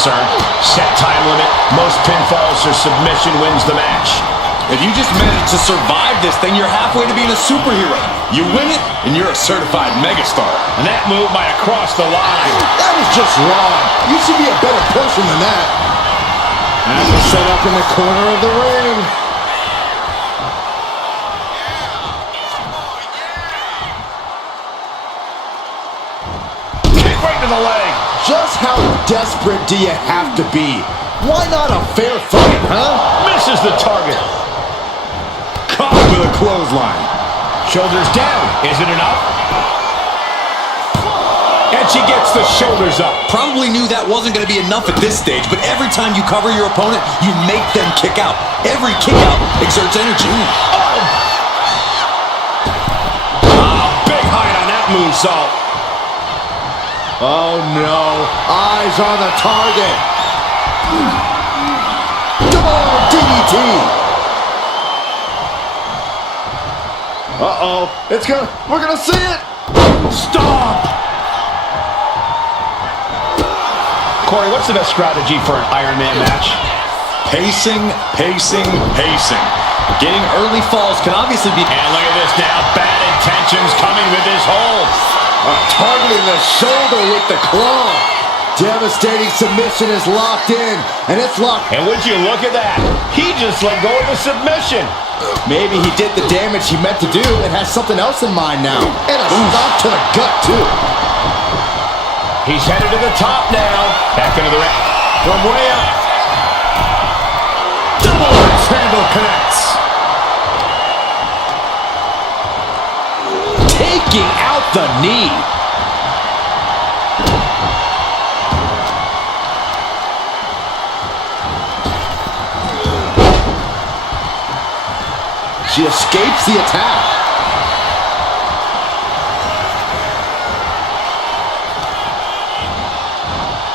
concerned. Set time limit. Most pinfalls or submission wins the match. If you just manage to survive this thing, you're halfway to being a superhero. You win it, and you're a certified megastar. And that move might have crossed the line. That was just wrong. You should be a better person than that. And the setup in the corner of the ring. Kick right to the leg. Just how desperate do you have to be? Why not a fair fight, huh? Misses the target. Caught with a clothesline. Shoulders down. Is it enough? And she gets the shoulders up. Probably knew that wasn't going to be enough at this stage, but every time you cover your opponent, you make them kick out. Every kick out exerts energy. Big height on that moonsault. Oh no, eyes on the target. Double DDT. Uh-oh, we're gonna see it. Stop. Corey, what's the best strategy for an Iron Man match? Pacing, pacing, pacing. Getting early falls can obviously be... And look at this now. Bad intentions coming with this hold. Targeting the shoulder with the claw. Devastating submission is locked in, and it's locked. And would you look at that? He just let go of the submission. Maybe he did the damage he meant to do and has something else in mind now. And a stop to the gut, too. He's headed to the top now. Back into the ring. From way up. Double axe handle connects. Taking out the knee. She escapes the attack.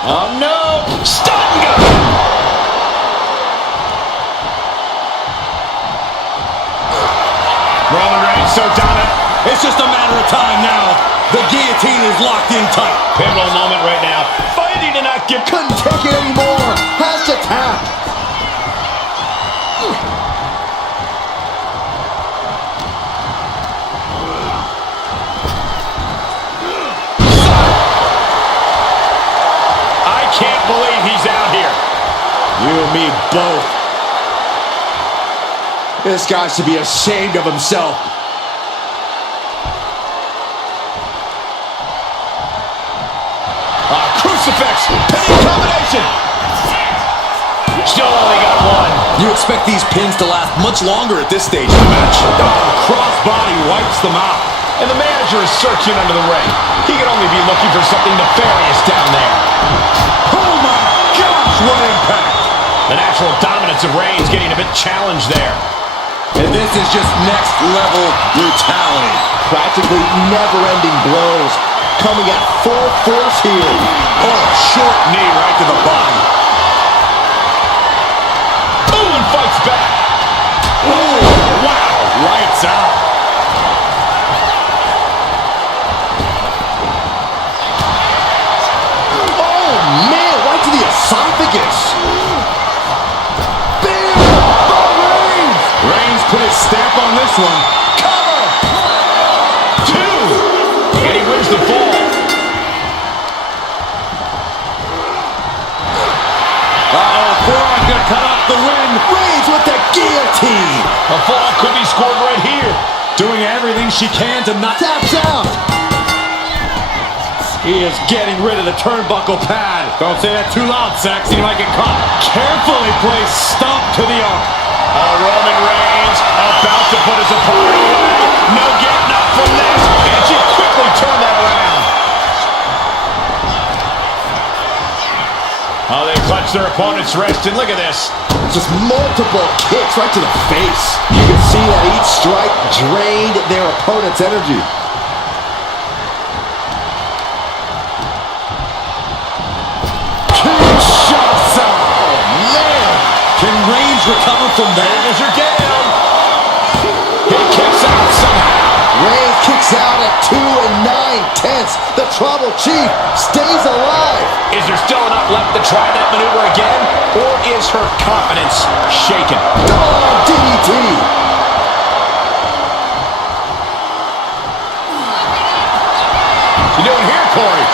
Oh no! Stun gun! Roman Reigns so dominant. It's just a matter of time now. The guillotine is locked in tight. Pivotal moment right now. Fighting to not give. Couldn't take it anymore. Has to tap. I can't believe he's out here. You and me both. This guy should be ashamed of himself. Crucifix. Pinning combination. Still only got one. You expect these pins to last much longer at this stage of the match. Crossbody wipes them out. And the manager is searching under the ring. He could only be looking for something nefarious down there. Oh my gosh, what impact! The natural dominance of Reigns getting a bit challenged there. And this is just next level brutality. Practically never-ending blows. Coming at full force here. Oh, a short knee right to the body. Ooh, and fights back. Oh, wow, lights out. Oh, man, right to the esophagus. Bam! Oh, Reigns! Reigns put his stamp on this one. Cover. Two. And he wins the fall. Forearm gonna cut off the win. Reigns with the guillotine. A fall could be scored right here. Doing everything she can to not... Taps out. He is getting rid of the turnbuckle pad. Don't say that too loud, Sax. He might get caught. Carefully placed stomp to the arm. Roman Reigns about to put his opponent away. No getting up from this. And she quickly turned that around. Oh, they clutch their opponent's wrist, and look at this. Just multiple kicks right to the face. You can see that each strike drained their opponent's energy. Kinshasa! Oh, man! Can Reigns recover from that? As you're down. He kicks out somehow. Reigns kicks out at 2 9/10. The Tribal Chief stays alive. Is there still enough enough left to try that maneuver again, or is her confidence shaken? Oh, DDT. What's he doing here, Corey?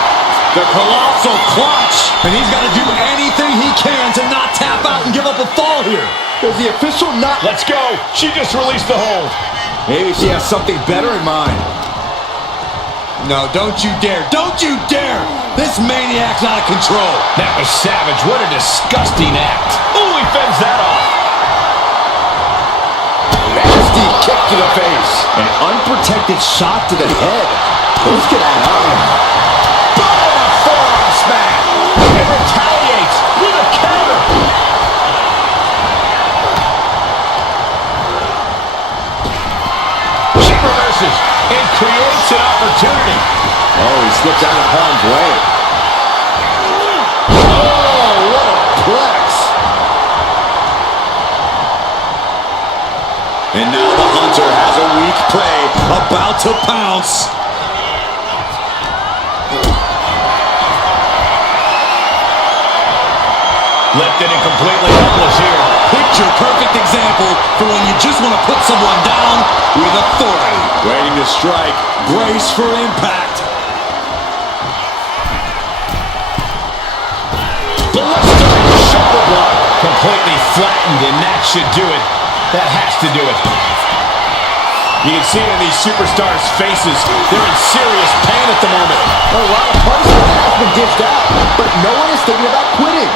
The colossal clutch. And he's got to do anything he can to not tap out and give up a fall here. Does the official not... Let's go. She just released the hold. Maybe she has something better in mind. No, don't you dare. Don't you dare. This maniac's out of control. That was savage. What a disgusting act. Oh, he fends that off. Nasty kick to the face. An unprotected shot to the head. Those get out of him. Boom! A forearm smash. And retaliates with a counter. She reverses and creates an opportunity. Oh, he slipped out of harm's way. Oh, what a plex. And now the Hunter has a weak play, about to pounce. Lifted and completely helpless here. Picture perfect example for when you just want to put someone down with authority. Waiting to strike. Brace for impact. Blistering shoulder block. Completely flattened, and that should do it. That has to do it. You can see it in these superstars' faces. They're in serious pain at the moment. A lot of punishment has been dished out, but no one is thinking about quitting.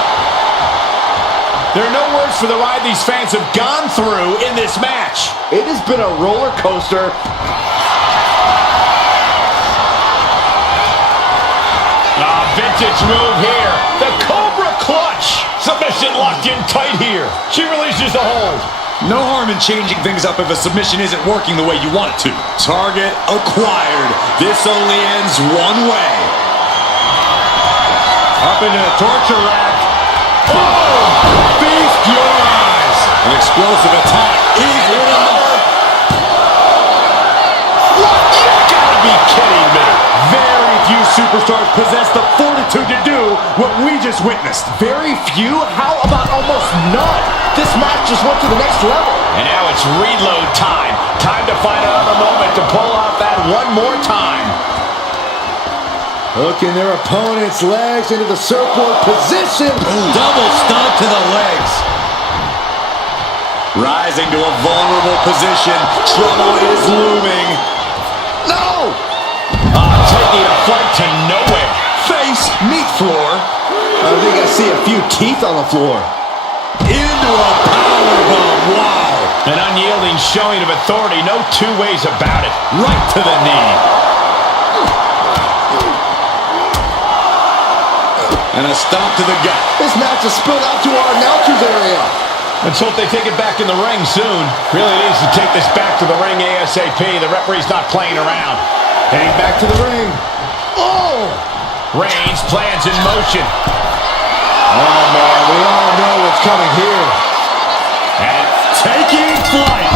There are no words for the ride these fans have gone through in this match. It has been a roller coaster. Vintage move here. The Cobra Clutch. Submission locked in tight here. She releases the hold. No harm in changing things up if a submission isn't working the way you want it to. Target acquired. This only ends one way. Up into the torture rack. Boom! Feast your eyes. An explosive attack is enough. What? You gotta be kidding me. Very few superstars possess the fortitude to do what we just witnessed. Very few? How about almost none? This match just went to the next level. And now it's reload time. Time to find another moment to pull off that one more time. Hooking their opponent's legs into the surfboard position. Double stomp to the legs. Rising to a vulnerable position. Trouble is looming. No! Taking a flight to nowhere. Face, meat floor. I think I see a few teeth on the floor. Into a powerbomb. Wow. An unyielding showing of authority. No two ways about it. Right to the knee. And a stomp to the gut. This match has spilled out to our announcers area. Let's hope they take it back in the ring soon. Really needs to take this back to the ring ASAP. The referee's not playing around. Heading back to the ring. Oh! Reigns plans in motion. Oh, man, we all know what's coming here. And taking flight.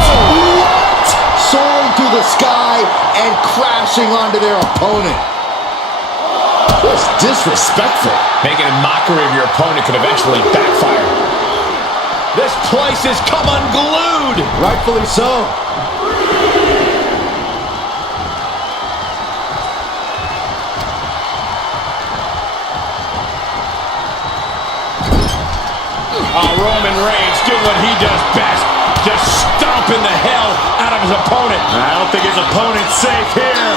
What? Soaring through the sky and crashing onto their opponent. That's disrespectful. Making a mockery of your opponent could eventually backfire. This place has come unglued. Rightfully so. Roman Reigns doing what he does best. Just stomping the hell out of his opponent. I don't think his opponent's safe here.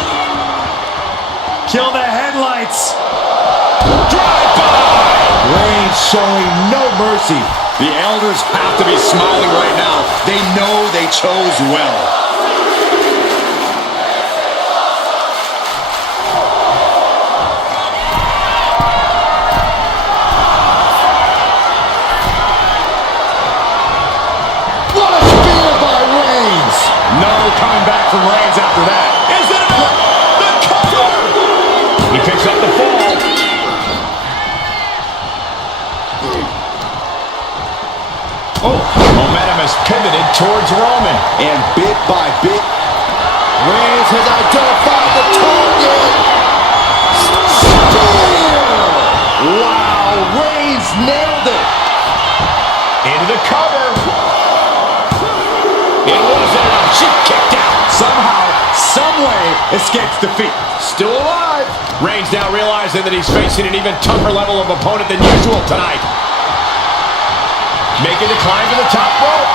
Kill the headlights. Drive-by. Reigns showing no mercy. The elders have to be smiling right now. They know they chose well. Coming back from Reigns after that. Is it enough? The cover! He picks up the fall. Oh, momentum has pivoted towards Roman. And bit by bit, Reigns has identified the target. Spear! Wow, Reigns nailed it. Into the cover. It wasn't enough. She kicked out. Somehow, someway, escapes defeat. Still alive. Reigns now realizing that he's facing an even tougher level of opponent than usual tonight. Making the climb to the top rope.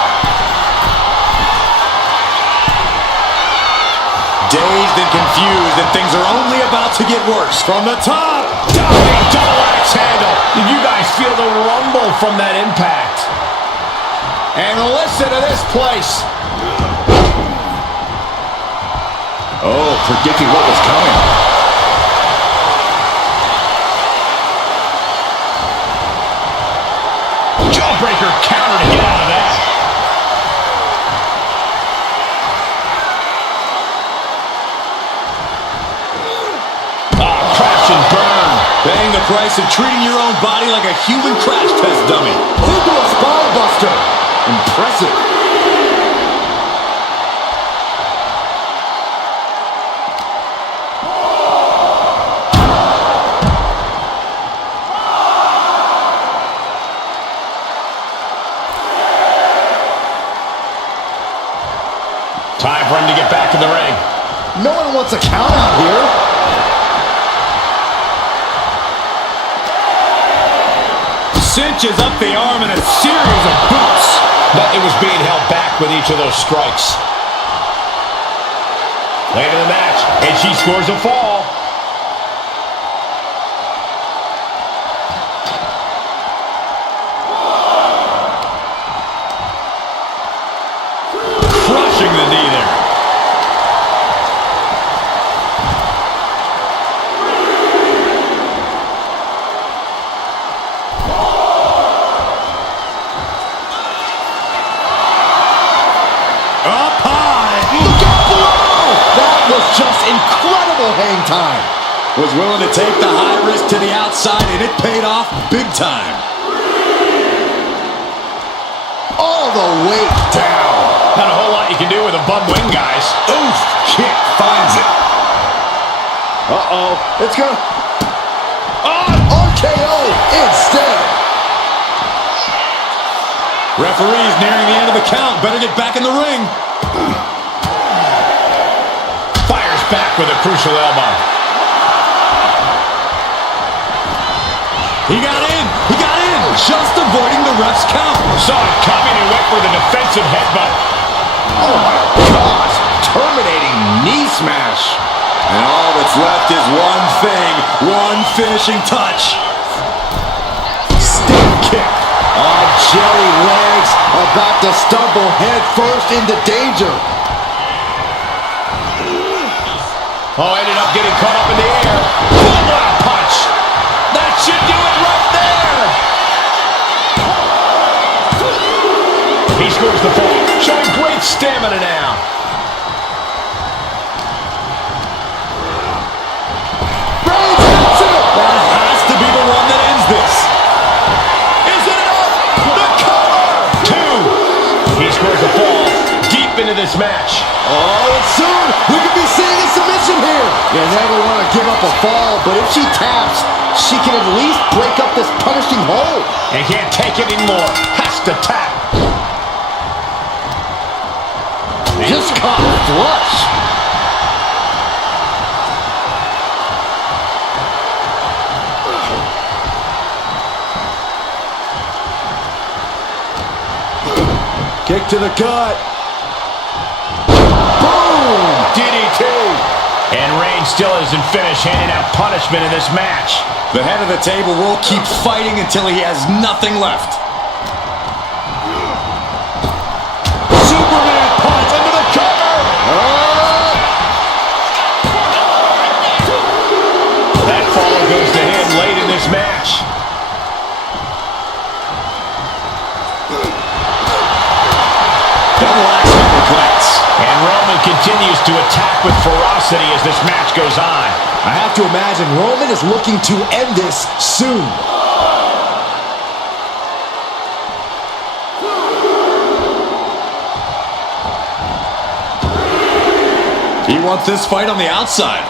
Dazed and confused, and things are only about to get worse. From the top. Double axe handle. Did you guys feel the rumble from that impact? And listen to this place. Oh, predicting what was coming. Jawbreaker counter to get out of that. Crash and burn. Paying the price of treating your own body like a human crash test dummy. Into a spine buster. Impressive. Time for him to get back in the ring. No one wants a count out here. Cinches up the arm in a series of boots. But it was being held back with each of those strikes. Late in the match, and she scores a fall. Crushing the knee there. Up high. Look out below! That was just incredible hang time. Was willing to take the high risk to the outside, and it paid off big time. All the weight down. Not a whole lot you can do with a bum wing, guys. Oof, kick finds it. Uh-oh. It's gonna... RKO instead. Referee's nearing the end of the count. Better get back in the ring. Fires back with a crucial elbow. He got in. He got in. Just avoiding the ref's count. Saw it coming and went for the defensive headbutt. Oh my gosh. Terminating knee smash. And all that's left is one thing. One finishing touch. Stick kick. Oh, jelly legs about to stumble head first into danger. Oh, ended up getting caught up in the air. Boom, what a punch. That should do it right there. He scores the fall, showing great stamina now. Reigns hits it. That has to be the one that ends this. Is it enough? The cover! 2. He scores the fall deep into this match. Oh, and soon we could be seeing a submission here. You never want to give up a fall, but if she taps, she can at least break up this punishing hold. And can't take it anymore. Has to tap. Just caught flush. Kick to the gut. Boom! DDT. And Reigns still isn't finished handing out punishment in this match. The head of the table will keep fighting until he has nothing left. Superman punch into the cover. That fall goes to him late in this match. Double axe handle connects. And Roman continues to attack with ferocity as this match goes on. I have to imagine Roman is looking to end this soon. He wants this fight on the outside.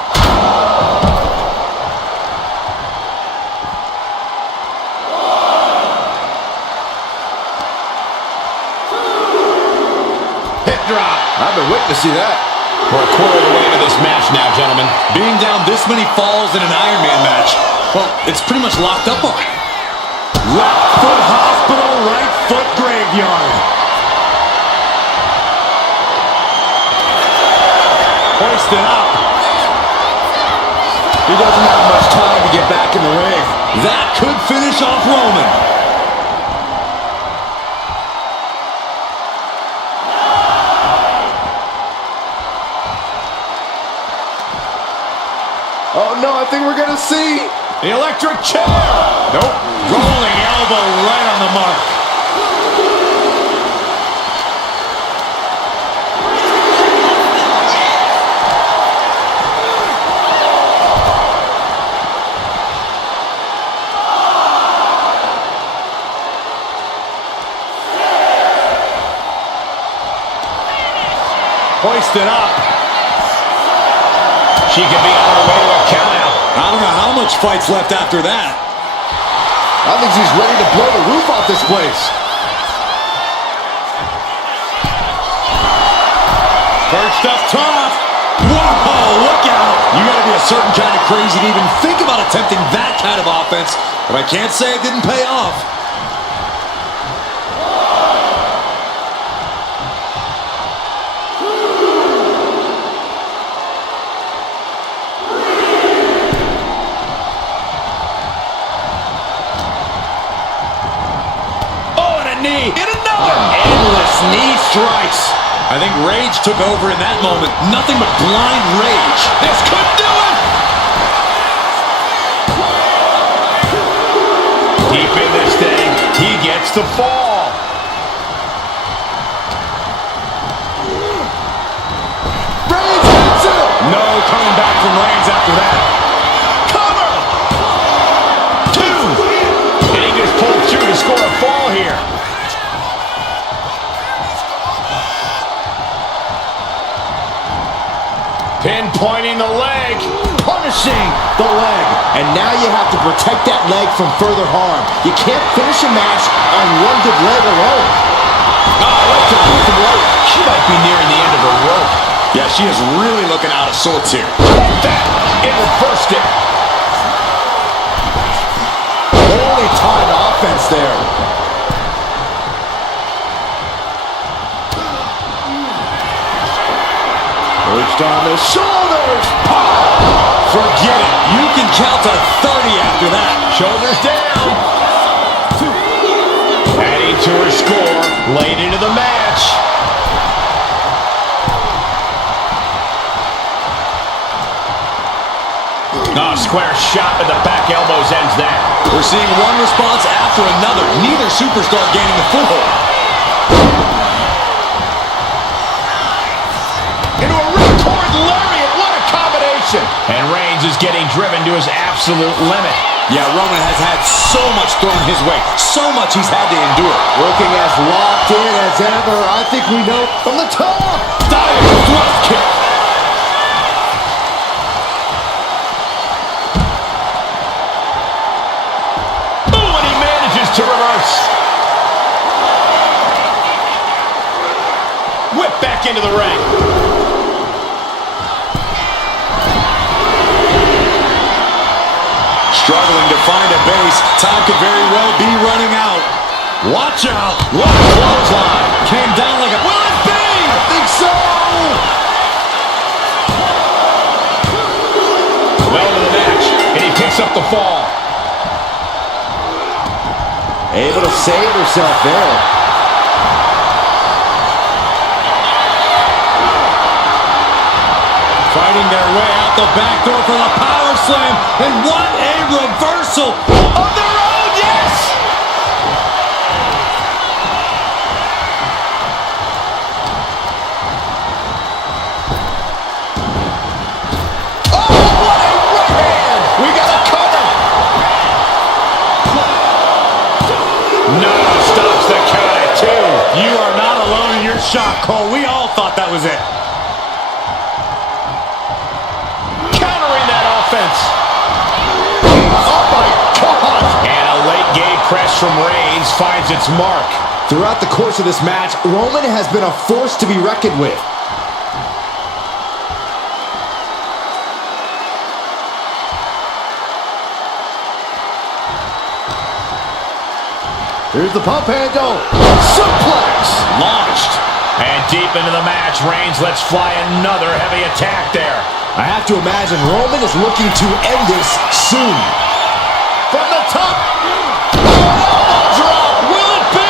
I've been waiting to see that. We're a quarter of the way into this match now, gentlemen. Being down this many falls in an Iron Man match, well, it's pretty much locked up already. Left foot hospital, right foot graveyard. Hoisted up. He doesn't have much time to get back in the ring. That could finish off Roman. Oh no, I think we're gonna see The electric chair. Nope. Rolling elbow right on the mark. Hoisted up. She could be on her way to a countout. I don't know how much fight's left after that. I think she's ready to blow the roof off this place. Perched up top. Whoa, look out. You gotta be a certain kind of crazy to even think about attempting that kind of offense. But I can't say it didn't pay off. Knee. Hit another. Endless knee strikes. I think rage took over in that moment. Nothing but blind rage. This could do it. Deep in this thing. He gets the fall. Reigns hits it. No coming back from Reigns after that. Cover. Two. And he just pulled through to score a fall here. Pinpointing the leg. Punishing the leg. And now you have to protect that leg from further harm. You can't finish a match on one good leg alone. Oh, right to the roof and rope. She might be nearing the end of her rope. Yeah, she is really looking out of sorts here. That, it reversed it. Holy time offense there. Perched on the shoulders. Forget it. You can count to 30 after that. Shoulders down. Adding to her score. Late into the match. Oh, square shot with the back elbows ends that. We're seeing one response after another. Neither superstar gaining the foothold. Into a ripcord lariat. What a combination. And Reigns is getting driven to his absolute limit. Yeah, Roman has had so much thrown his way. So much he's had to endure. Looking as locked in as ever. I think we know from the top. Diving thrust kick. Ooh, and he manages to reverse. Whip back into the ring. Struggling to find a base. Time could very well be running out. Watch out. What a clothesline. Came down like a... Will it be? I think so. Well into the match, and he picks up the fall. Able to save herself there. Fighting their way out the back door for the power slam. And what a reversal of their own, yes! Oh, what a right hand! We got a cover! No, stops the count at two. You are not alone in your shock, Cole. We all thought that was it. Countering that offense. Oh my God! And a late game press from Reigns finds its mark. Throughout the course of this match, Roman has been a force to be reckoned with. Here's the pump handle. Suplex. Launched. And deep into the match, Reigns lets fly another heavy attack there. I have to imagine Roman is looking to end this soon. From the top. Elbow drop. Will it be?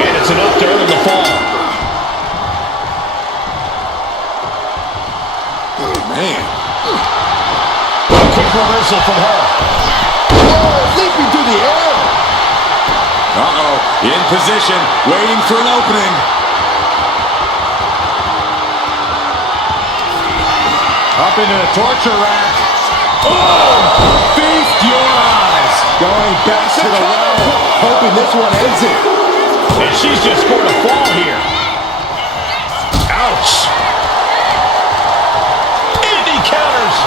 And it's enough to earn the fall. Man. A quick reversal from her. Oh, leaping through the air. Uh-oh. In position, waiting for an opening. Up into the torture rack. Oh! Feast your eyes. Going back to the well, hoping this one ends it. And she's just scored a fall here. Ouch. And he counters.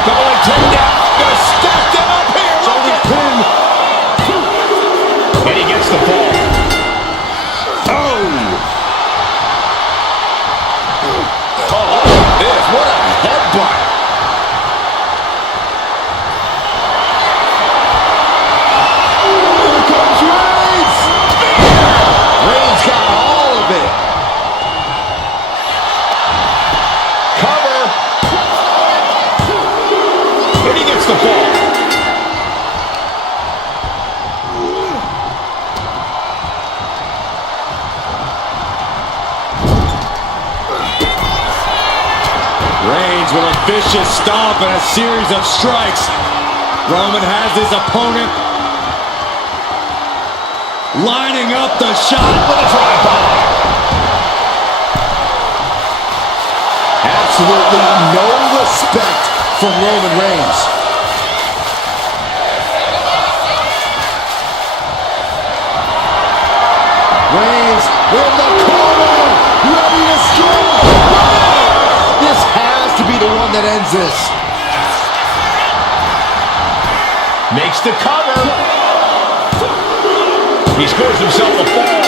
Double leg takedown. Gonna stack them up here. Look at Pin. And he gets the fall. Oh! This, what a Headbutt. Here comes Reigns. Reigns got all of it. Cover. And he gets the fall. Reigns with a vicious stomp and a series of strikes. Roman has his opponent lining up the shot with a drive-by. Absolutely no respect from Roman Reigns. Reigns in the corner, ready to score. This has to be the one that ends this. Makes the cover. He scores himself a fall.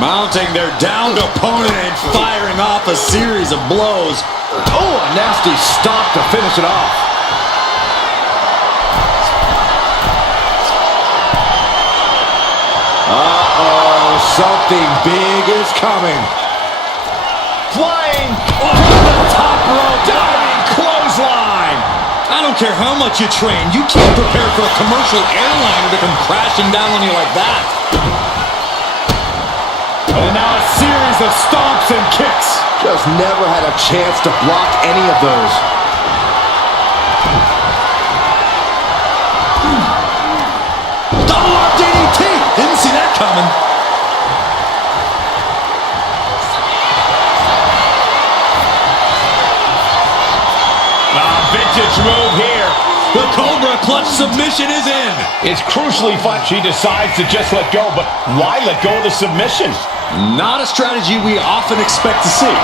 Mounting their downed opponent and firing off a series of blows. Oh, a nasty stomp to finish it off. Uh-oh, something big is coming. Flying. Over the top rope. Diving clothesline. I don't care how much you train, you can't prepare for a commercial airliner to come crashing down on you like that. And now a series of stomps and kicks. Just never had a chance to block any of those. Double up DDT! Didn't see that coming. Vintage move here. The Cobra clutch submission is in. It's crucially fun. She decides to just let go, but why let go of the submission? Not a strategy we often expect to see.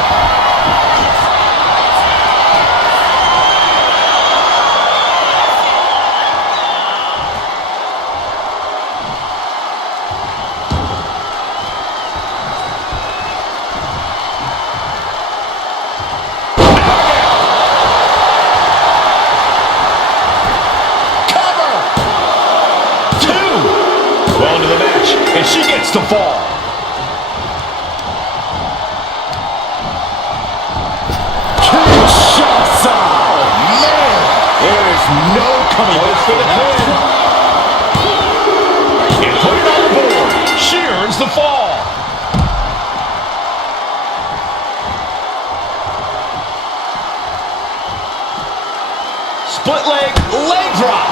And she gets the fall. Kinshasa! Oh, man! There is no coming back for the pin. And put it on the board. She earns the fall. Split leg drop.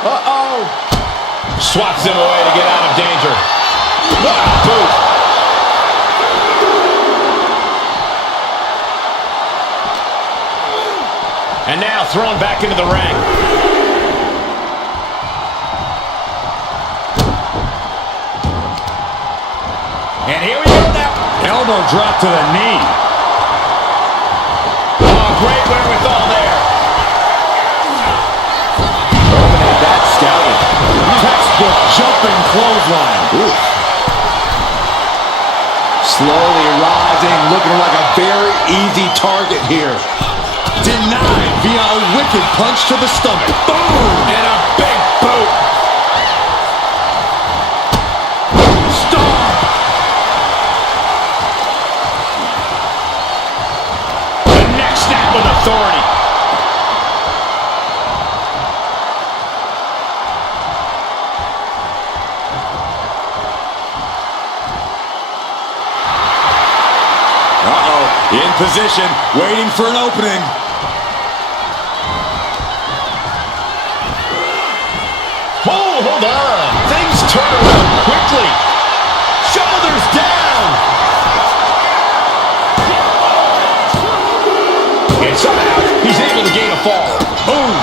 Uh-oh. Swats him away to get out of danger. What a boot. And now thrown back into the ring. And here we go now. Elbow drop to the knee. Oh, great wherewithal there. Textbook jumping clothesline. Ooh. Slowly rise realizing, looking like a very easy target here. Denied via a wicked punch to the stomach. Boom! And a big boot. Stomp. The neck snap with authority. In position, waiting for an opening. Oh, hold on. Things turn around quickly. Shoulders down. And somehow he's able to gain a fall. Boom.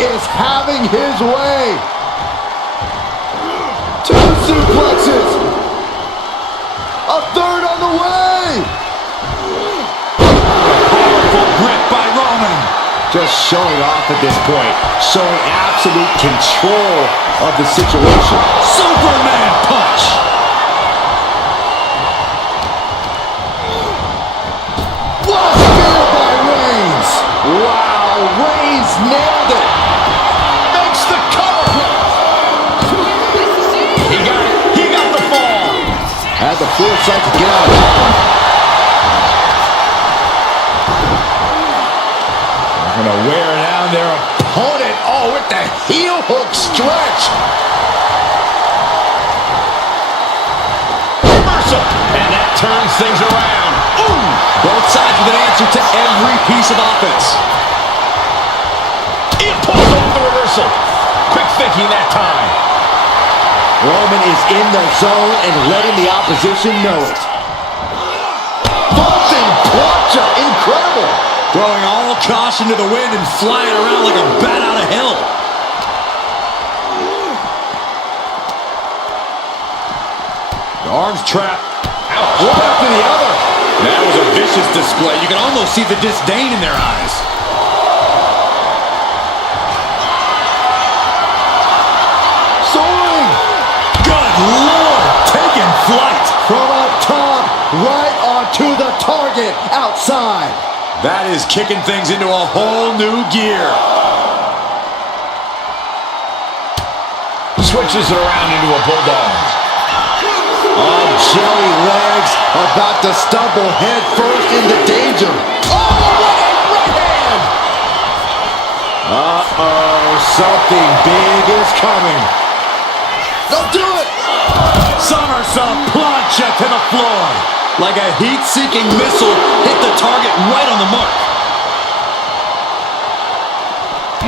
Is having his way. 2 suplexes. A third on the way. Powerful grip by Roman. Just showing off at this point. Showing absolute control of the situation. Superman punch. What a spear by Reigns. Wow, Reigns nailed it. Had the foresight to get out of that one. They're going to wear down their opponent. Oh, with the heel hook stretch. Reversal. And that turns things around. Ooh! Both sides with an answer to every piece of offense. It pulls off the reversal. Quick thinking that time. Roman is in the zone and letting the opposition know it. Vaulting plancha, incredible. Throwing all caution to the wind and flying around like a bat out of hell. The arms trapped. One after the other. That was a vicious display. You can almost see the disdain in their eyes. Lord, taking flight from up top, right onto the target outside. That is kicking things into a whole new gear. Switches it around into a bulldog. Oh, jelly legs about to stumble head first into danger. Oh, what a right hand! Uh-oh, something big is coming. Don't do it! Somersault plancha to the floor. Like a heat-seeking missile, hit the target right on the mark.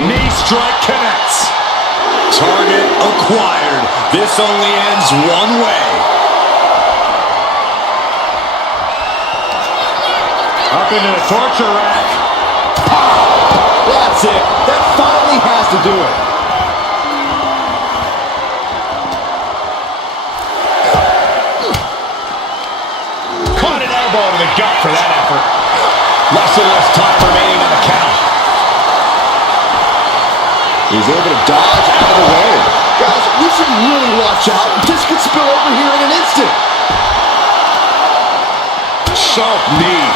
Knee strike connects. Target acquired. This only ends one way. Up into the torture rack. That's it. That finally has to do it. To the gut for that effort. Less and less time remaining on the count. He's able to dodge out of the way. Guys, we should really watch out. This could spill over here in an instant. Sharp knee.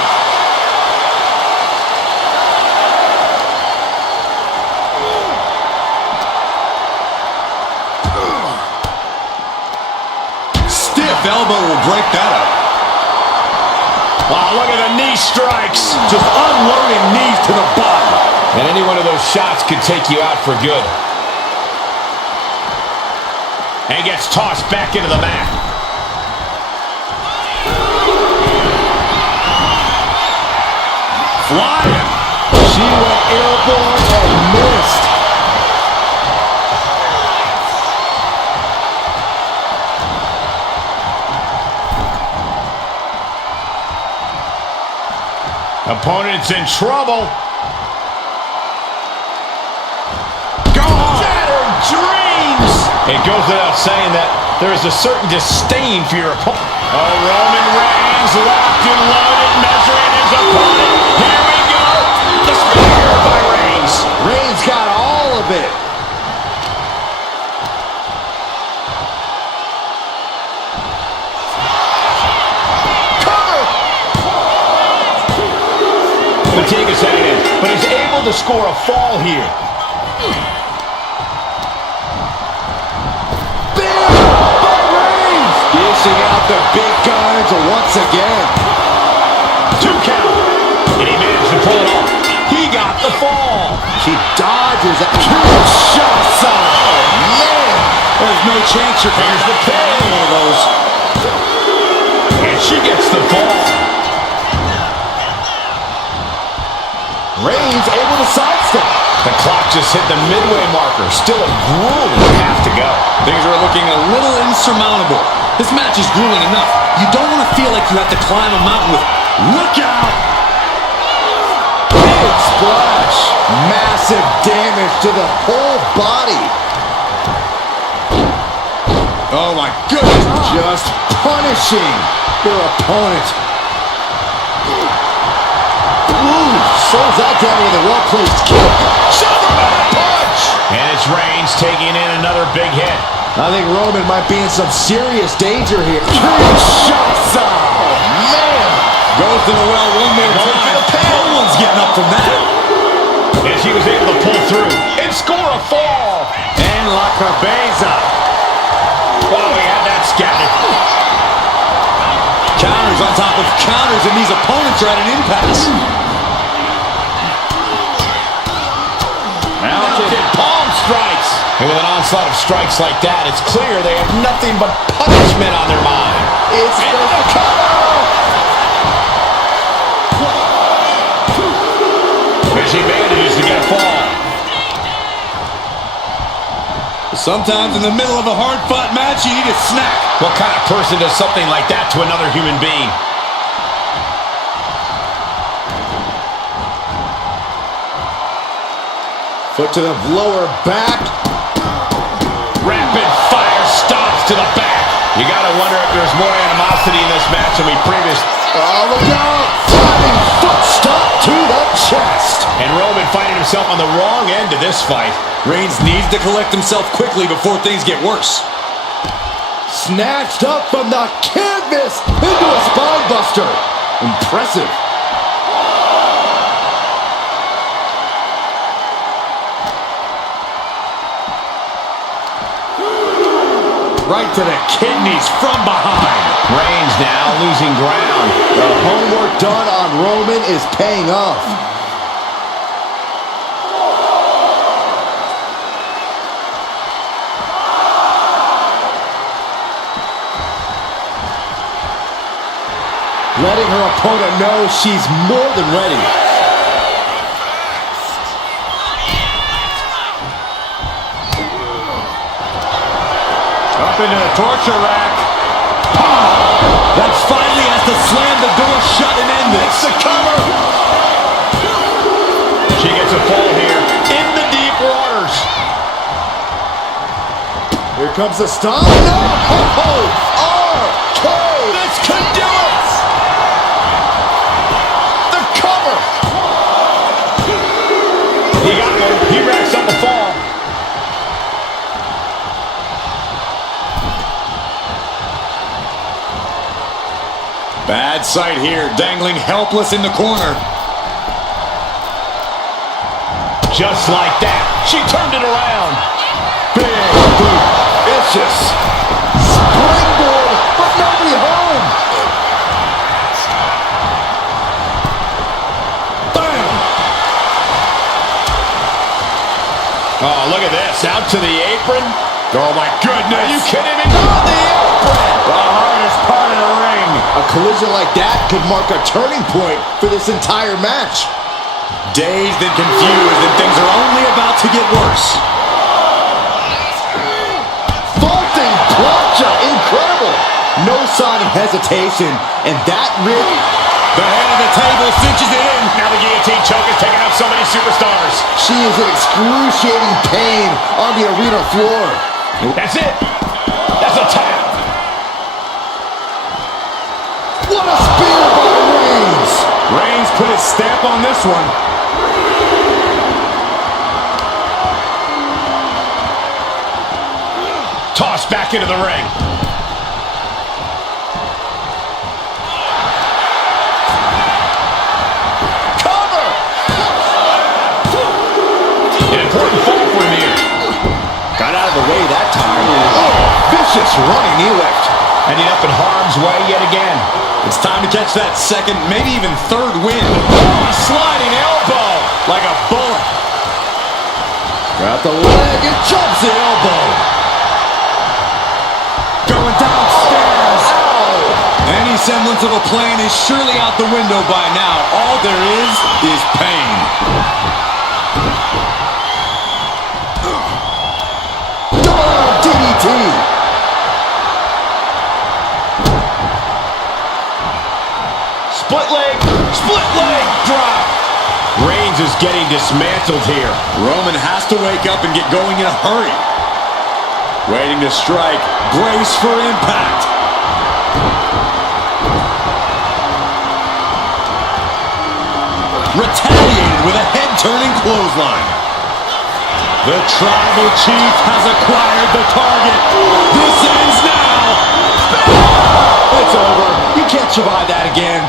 Stiff elbow will break that up. Wow, look at the knee strikes. Just unloading knees to the body. And any one of those shots could take you out for good. And gets tossed back into the mat. Flying. She went airborne and missed. Opponent's in trouble. Go on. Shattered dreams. It goes without saying that there is a certain disdain for your opponent. Oh, Roman Reigns locked and loaded, measuring his opponent. Here we go. The spear by Reigns. Reigns got all of it. to score a fall here. Dishing out the big guns once again. 2 count. And he managed to pull it off. He got the fall. She dodges it. Kinshasa. Oh, man. There's no chance you're Here's the pin. one of those. And she gets the fall. Reigns able to sidestep. The clock just hit the midway marker. Still a grueling half to go. Things are looking a little insurmountable. This match is grueling enough. You don't want to feel like you have to climb a mountain with, look out! Big splash. Massive damage to the whole body. Oh my goodness! Just punishing their opponent. Ooh, slows that down with a well-placed kick. Superman punch! And it's Reigns taking in another big hit. I think Roman might be in some serious danger here. Kinshasa! Oh, man! Goes to the well one more Going time. for the pin. No one's getting up from that. And she was able to pull through and score a fall. And La Cabeza. Wow, we had that scouted. Counters on top of counters, and these opponents are at an impasse. Mounted palm strikes. And with an onslaught of strikes like that, it's clear they have nothing but punishment on their mind. It's the cover! And she manages to get a fall. Sometimes in the middle of a hard-fought match, you need a snack. What kind of person does something like that to another human being? Foot to the lower back. Rapid fire stops to the back. You gotta wonder if there's more animosity in this match than we previously. Oh, look out! Flying foot stop to the chest. And Roman finding himself on the wrong end of this fight. Reigns needs to collect himself quickly before things get worse. Snatched up from the canvas into a spine buster. Impressive. Right to the kidneys from behind. Reigns now losing ground. The homework done on Roman is paying off. Letting her opponent know she's more than ready. Up into the torture rack. That finally has to slam the door shut and end this. The cover. She gets a fall here in the deep waters. Here comes the stomp. No! RK! This could do it. The cover. He got one. He racks up a fall. Bad sight here, dangling helpless in the corner. Just like that, she turned it around. Big boot. Vicious. Springboard, but nobody home. Bam! Oh, look at this. Out to the apron. Oh, my goodness. Are you kidding me? On the apron. The hardest part of the ring. A collision like that could mark a turning point for this entire match. Dazed and confused, and things are only about to get worse. Vaulting plancha, incredible. No sign of hesitation, and that really... The head of the table cinches it in. Now the guillotine choke is taking out so many superstars. She is in excruciating pain on the arena floor. That's it. That's a tap. What a spear by Reigns. Reigns put his stamp on this one. Tossed back into the ring. Cover. running knee lift. Ending up in harm's way yet again. It's time to catch that second, maybe even third win. Oh, sliding elbow like a bullet. Got the leg and jumps the elbow. Going downstairs. Ow. Any semblance of a plan is surely out the window by now. All there is pain. DDT. Split leg drop. Reigns is getting dismantled here. Roman has to wake up and get going in a hurry. Waiting to strike. Brace for impact. Retaliated with a head-turning clothesline. The Tribal Chief has acquired the target. This ends now. It's over. You can't survive that again.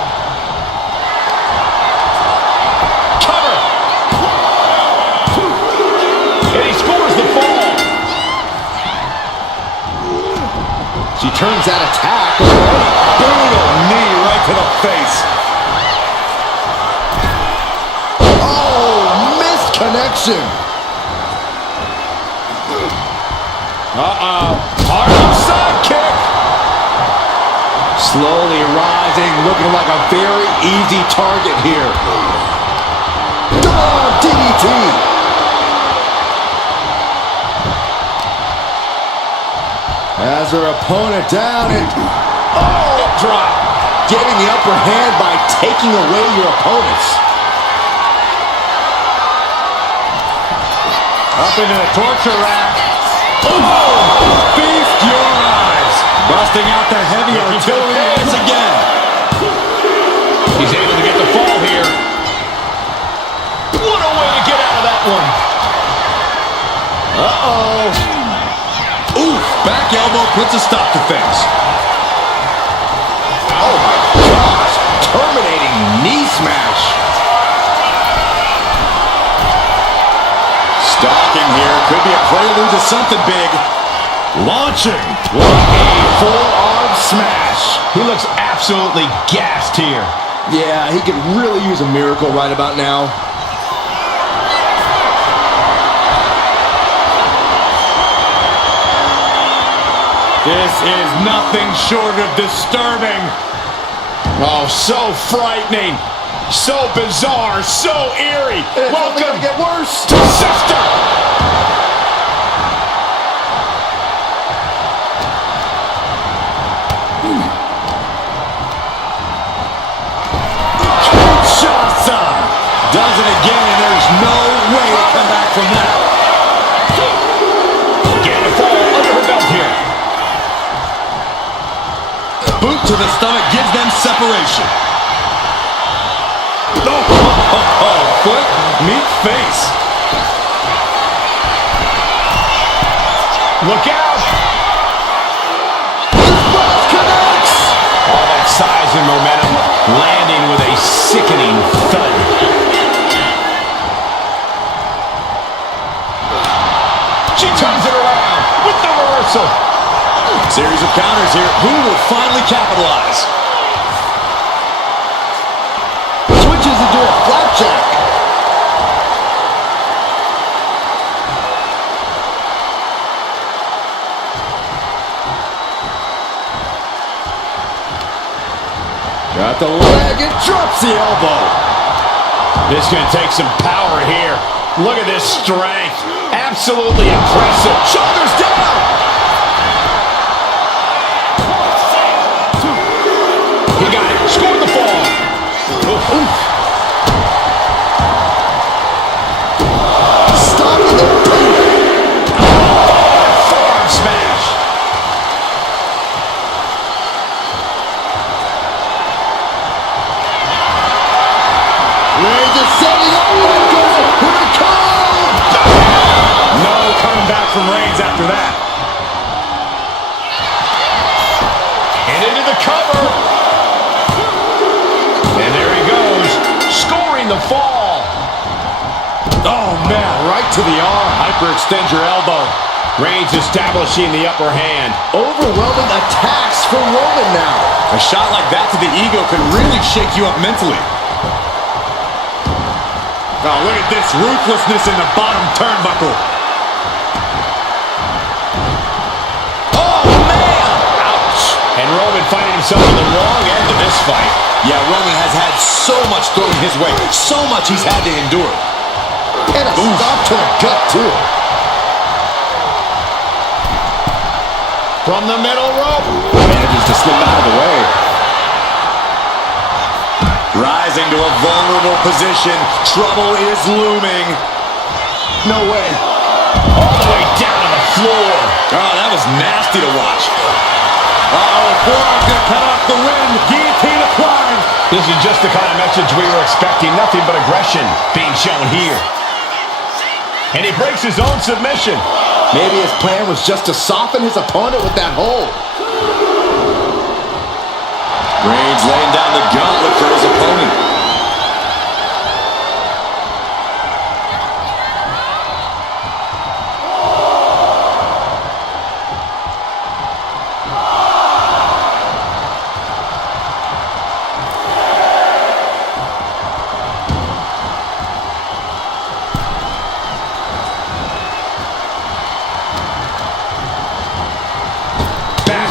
Cover. And he scores the fall. She turns that attack away. Brutal knee right to the face. Oh, missed connection. Harlem sidekick. Slowly rising, looking like a very easy target here. DDT. Has her opponent down and Drop. getting the upper hand by taking away your opponents. Up into the torture rack. Feast your eyes. Busting out the heavy artillery once again. He's able to get the fall here. What a way to get out of that one. Oof, back elbow puts a stop to things. Oh my gosh, terminating knee smash. Stalking here, could be a prelude to something big. Launching. What a forearm smash. He looks absolutely gassed here. Yeah, he could really use a miracle right about now. This is nothing short of disturbing. Oh, so frightening. So bizarre. So eerie. It's only Welcome gonna get worse. to Sister. Kinshasa does it again, and there's no way to come back from that. Getting a fall under her belt here. Boot to the stomach gives them separation. Oh, foot meet face. Look out. Both connects. All that size and momentum landing with a sickening thud. She turns it around with the reversal. Series of counters here. Who will finally capitalize? Switches into a flapjack. Got the leg and drops the elbow. This is going to take some power here. Look at this strength. Absolutely impressive. Shoulders down. He got it. Scored the fall. Oof. Stopping the boot. Forearm smash. Reigns is setting up. Let go. Here it comes. No coming back from Reigns after that. And into the cover. And there he goes, scoring the fall. Oh, man, Right to the arm. hyperextend your elbow. Reigns establishing the upper hand. Overwhelming attacks for Roman now. A shot like that to the ego could really shake you up mentally. Oh, look at this ruthlessness in the bottom turnbuckle. Oh, man! Ouch! And Roman finding himself on the wrong end of this fight. Yeah, Roman has had so much thrown his way. So much he's had to endure. And a stop to the gut, too. From the middle rope. Manages to slip out of the way. Rising to a vulnerable position. Trouble is looming. No way. All the way down to the floor. Oh, that was nasty to watch. Uh-oh, forearm's gonna cut off the wind. Guillotine applied. This is just the kind of message we were expecting. Nothing but aggression being shown here. And he breaks his own submission. Maybe his plan was just to soften his opponent with that hold. Reigns laying down the gauntlet for his opponent.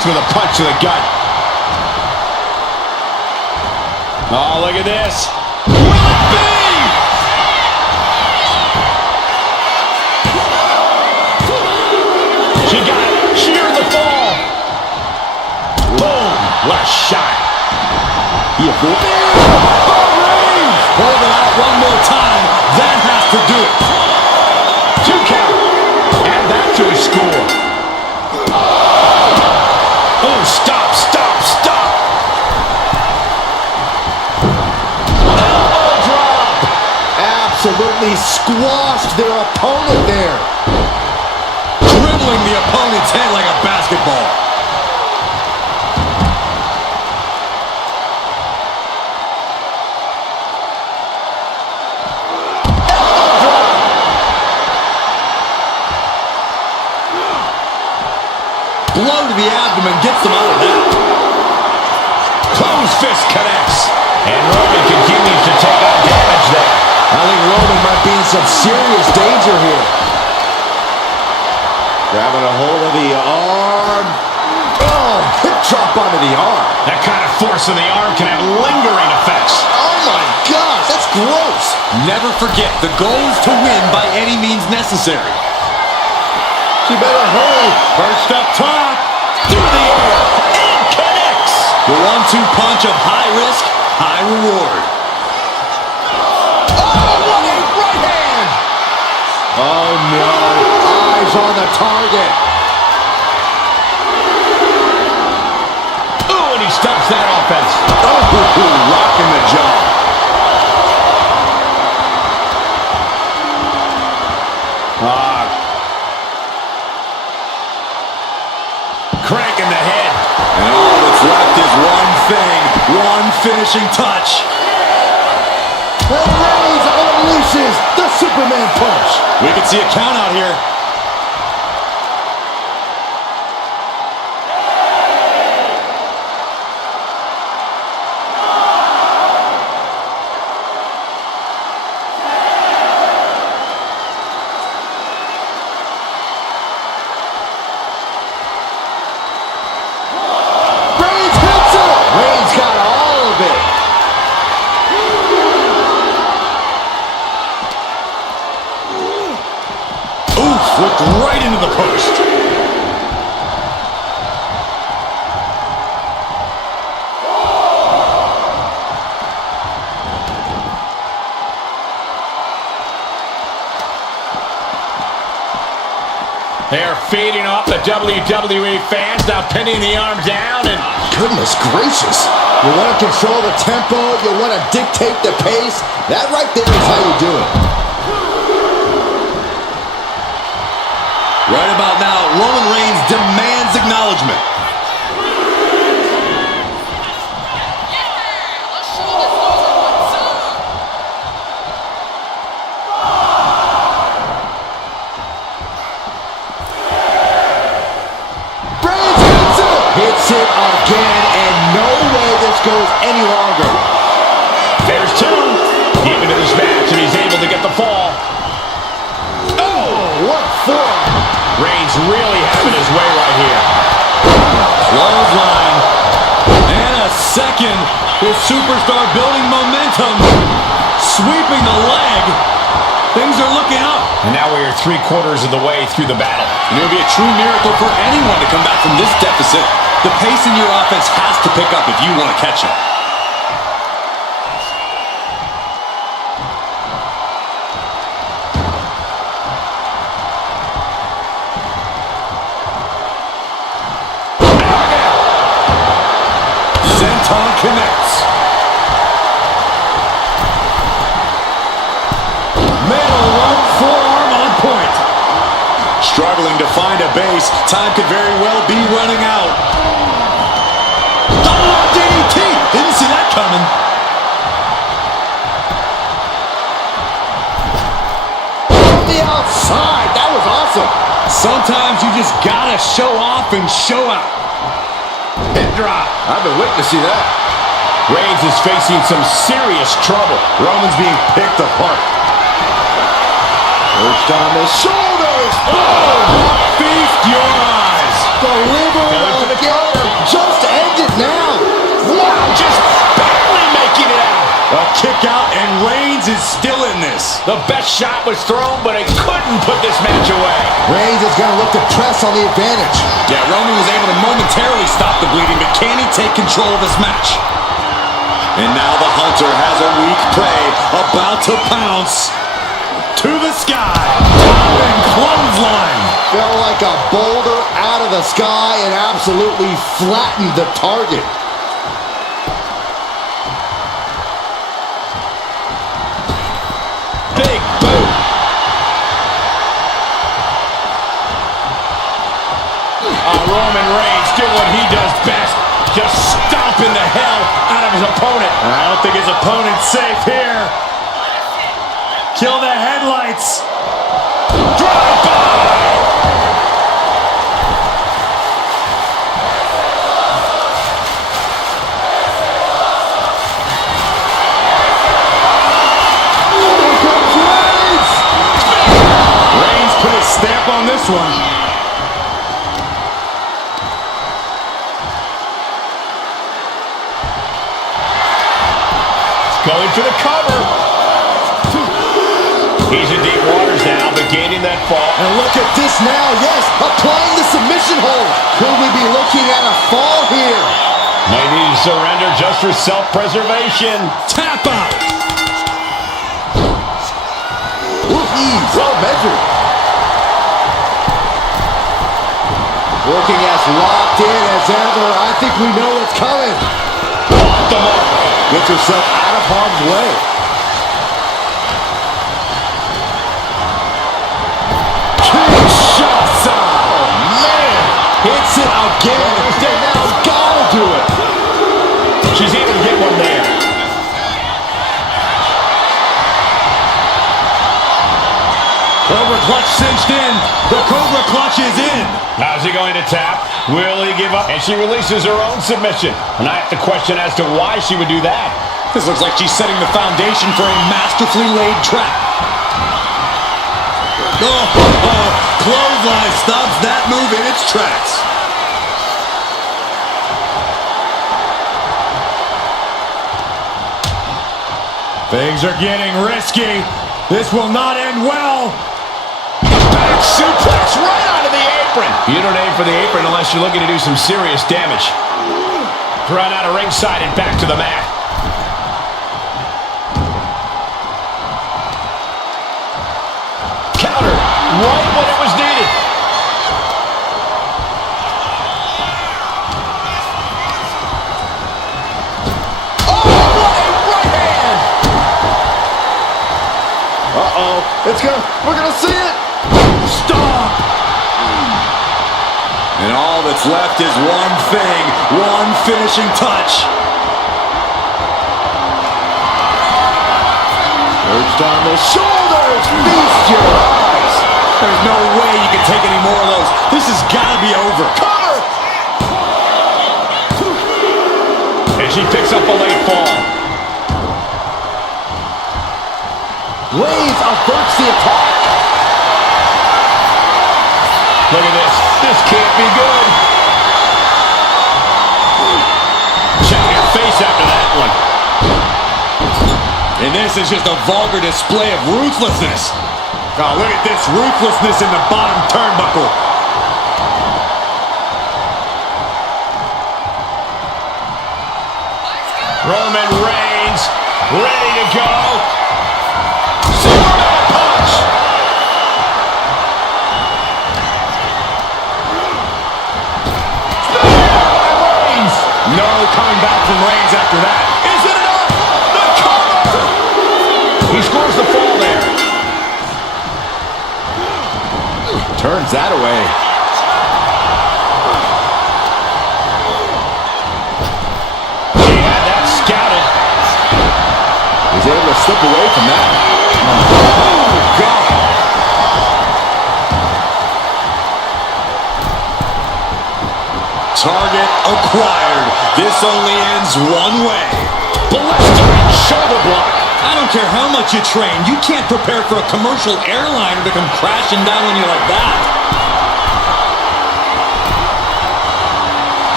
With a punch to the gut. Oh, look at this. Will it be? She got it. She heard the fall. Boom. What a shot. He avoided it. Oh, Reigns! Hold it out one more time. That has to do it. 2 count. Add that to his score. Oh, stop, stop, stop. Elbow drop. Absolutely squashed their opponent there. Dribbling the opponent's head like a basketball. Blow to the abdomen gets them out of that. Closed fist connects. And Roman continues to take on damage there. I think Roman might be in some serious danger here. Grabbing a hold of the arm. Oh, hip drop onto the arm. That kind of force in the arm can have lingering effects. Oh my gosh, that's gross. Never forget, the goal is to win by any means necessary. She better hurry. First up top. Through the air. And connects. The 1-2 punch of high risk, high reward. Oh, what a right hand. Oh no, eyes on the target. Ooh, and he stops that offense. Oh, rocking the jaw. Cranking the head. And all that's left is one thing, one finishing touch. And Reigns unleashes the Superman punch. We can see a count out here. Flipped right into the post. They're feeding off the WWE fans, now pinning the arm down, and goodness gracious. You want to control the tempo, you want to dictate the pace. That right there is how you do it. Right about now, Roman Reigns demands acknowledgement. hits it again, and no way this goes any longer. There's two. Deep into this match, and he's able to get the fall. Oh, what a forearm. Reigns really having his way right here. Clothesline. And a second. This superstar building momentum. Sweeping the leg. Things are looking up. And now we are 3/4 of the way through the battle. And it would be a true miracle for anyone to come back from this deficit. The pace in your offense has to pick up if you want to catch it. Senton connects. Middle rope forearm on point. Struggling to find a base. Time could very well be running out. Double up DDT. Didn't see that coming. From the outside, that was awesome. Sometimes you just gotta show off and show out. Hip drop. I've been waiting to see that. Reigns is facing some serious trouble. Roman's being picked apart. Perched on the shoulders. Oh! Feast your eyes. Delivery of the counter. Just ended now. Wow, just barely making it out. A kick out, and Reigns is still in this. The best shot was thrown, but it couldn't put this match away. Reigns is going to look to press on the advantage. Yeah, Roman was able to momentarily stop the bleeding, but can he take control of this match? And now the Hunter has a weak prey, about to pounce. To the sky. And clothesline. Fell like a boulder out of the sky and absolutely flattened the target. Big boot. Roman Reigns doing what he does best. Just stomping the hell out of his opponent. I don't think his opponent's safe here. Kill the headlights. Drive by. Reigns put his stamp on this one. Going for the cover. He's in deep waters now, but gaining that fall. And look at this now, yes, applying the submission hold. Could we be looking at a fall here? Might need to surrender just for self-preservation. Tap out. Ease, well measured. Looking as locked in as ever. I think we know what's coming. Off the mark. Gets herself out of harm's way. Kinshasa. Oh, man. Hits it again. Now gotta do it. She's able to get one there. Cobra clutch cinched in. The Cobra clutch is in. How's he going to tap? Will he give up? And she releases her own submission. And I have to question as to why she would do that. This looks like she's setting the foundation for a masterfully laid trap. Oh, clothesline stops that move in its tracks. Things are getting risky. This will not end well. Back suplex right onto the apron. You don't aim for the apron unless you're looking to do some serious damage. Thrown out of ringside and back to the mat. Counter right when it was needed. Oh, what a right hand! Uh-oh. We're gonna see it. Stop! And all that's left is one thing, one finishing touch. Perched on the shoulders. Feast your eyes. There's no way you can take any more of those. This has got to be over. Cover. She picks up a late fall. Reigns averts the attack. Look at this. This can't be good. Check your face after that one. And this is just a vulgar display of ruthlessness. Oh, look at this ruthlessness in the bottom turnbuckle. Roman Reigns, ready to go. Superman punch. Reigns. No coming back from Reigns after that. Is it enough? The cover. He scores the fall there. Turns that away. He had that scouted. He's able to slip away from that. Oh, God. Target acquired. This only ends one way. Blistering shoulder block. I don't care how much you train. You can't prepare for a commercial airliner to come crashing down on you like that.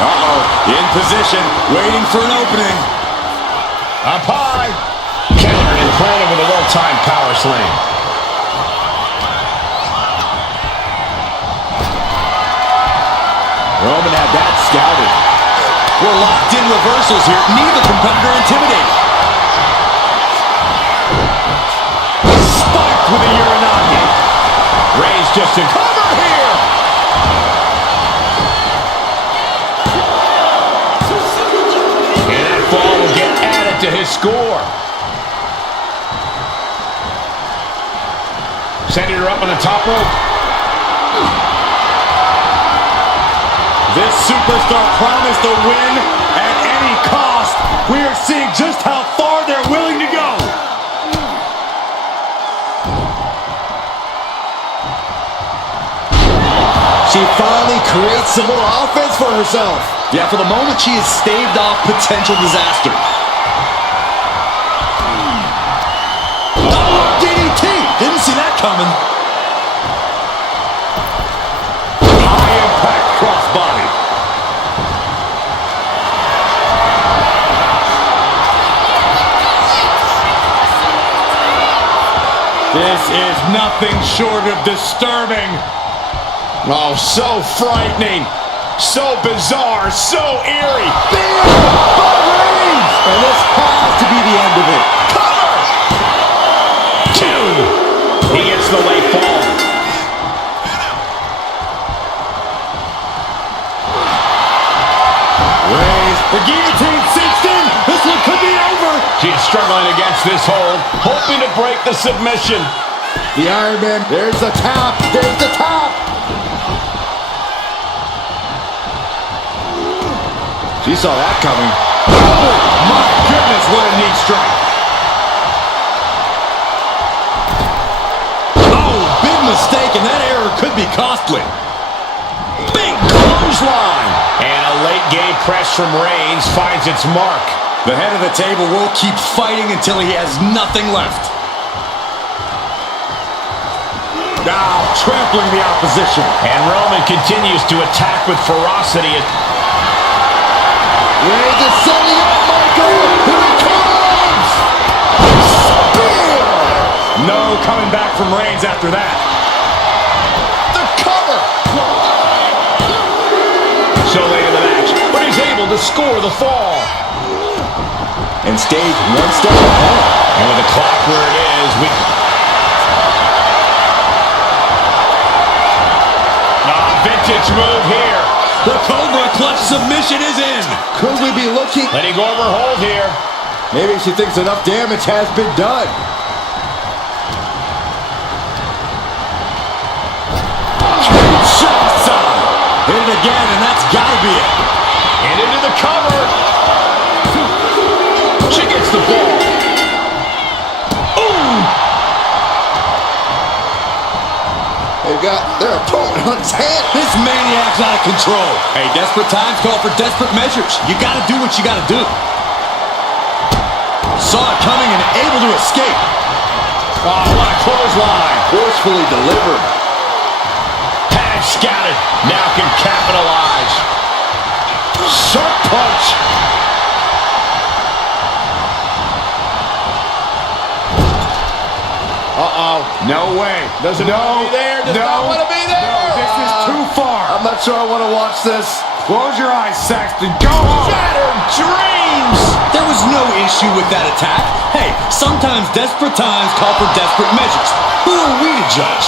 Uh-oh. In position, waiting for an opening. Up high. Countered and planted with a well-timed power slam. Roman had that scouted. We're locked in reversals here. Neither competitor intimidated. Spiked with a Uranagi. Reigns just in cover here. And that fall will get added to his score. Sending her up on the top rope. This superstar promised a win at any cost. We are seeing just how far they're willing to go. She finally creates some more offense for herself. Yeah, for the moment, she has staved off potential disaster. Oh, DDT! Didn't see that coming. High impact crossbody. This is nothing short of disturbing. Oh, so frightening. So bizarre. So eerie. And this has to be the end of it. Cover! 2. He gets the late fall. Reigns, the guillotine sinks in. This one could be over. She's struggling against this hold, hoping to break the submission. The Iron Man, there's the tap, there's the tap. She saw that coming. Oh, my goodness, what a knee strike. Oh, big mistake, and that error could be costly. Big clothesline. And a late game press from Reigns finds its mark. The head of the table will keep fighting until he has nothing left. Now, trampling the opposition. And Roman continues to attack with ferocity. Reigns is setting up, Michael. Here it comes. Spear. No coming back from Reigns after that. The cover. So late in the match, but he's able to score the fall. And stays one step ahead. And with the clock where it is, vintage move here. The Cobra clutch submission is in. Could we be looking? Letting go over hold here. Maybe she thinks enough damage has been done. Shot. Hit it again, and that's got to be it. And into the cover. She gets the ball. They've got their opponent on his head. This maniac's out of control. Hey, desperate times call for desperate measures. You got to do what you got to do. Saw it coming and able to escape. Oh, what a clothesline. Forcefully delivered. Had scouted. Now can capitalize. Sharp punch. Uh-oh. No way. Doesn't want to be there. Does not want to be there. No, this is too far. I'm not sure I want to watch this. Close your eyes, Saxton. Go home. Shattered dreams. There was no issue with that attack. Hey, sometimes desperate times call for desperate measures. Who are we to judge?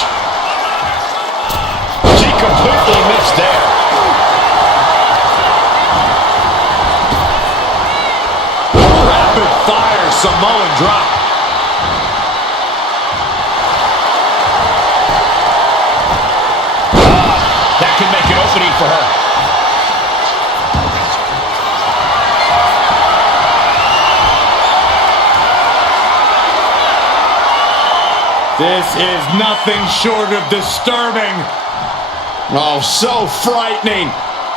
She completely missed there. Rapid fire Samoan drop. That could make an opening for her. This is nothing short of disturbing. Oh, so frightening.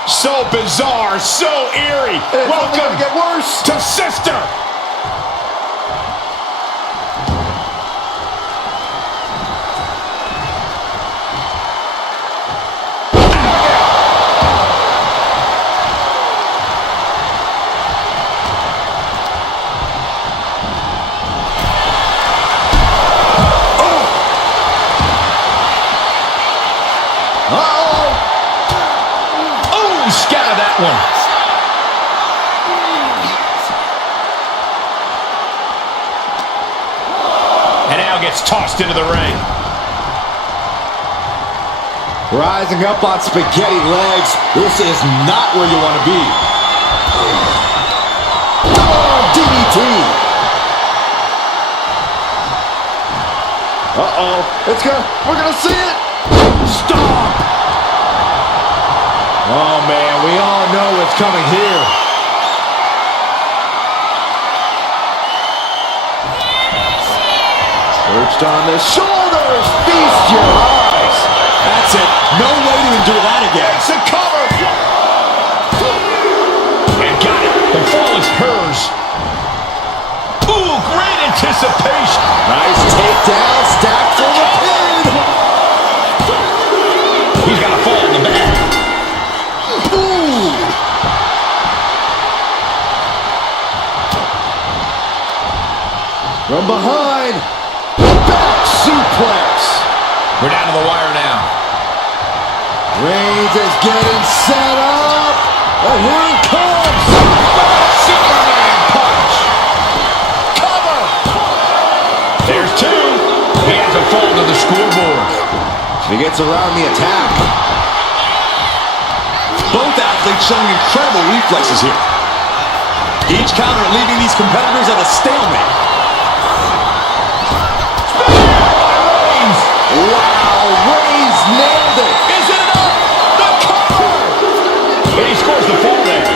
So bizarre. So eerie. It's only gonna get worse. To sister. Scatter that one. And now gets tossed into the ring. Rising up on spaghetti legs. This is not where you want to be. Oh, DDT. Uh-oh. We're gonna see it. Stop. Oh, man, we all know what's coming here. Perched on the shoulders. Feast your eyes. That's it. No way to endure that again. It's a cover. And got it. The fall is hers. Ooh, great anticipation. Nice takedown. Stacked for the pin. He's got a fall in the back. From behind, back suplex. We're down to the wire now. Reigns is getting set up, and here he comes. Superman punch. Cover. There's two. He has a fall to the scoreboard. He gets around the attack. Both athletes showing incredible reflexes here. Each counter leaving these competitors at a stalemate. Wow, Reigns nailed it. Is it enough? The cover. And he scores the fall there.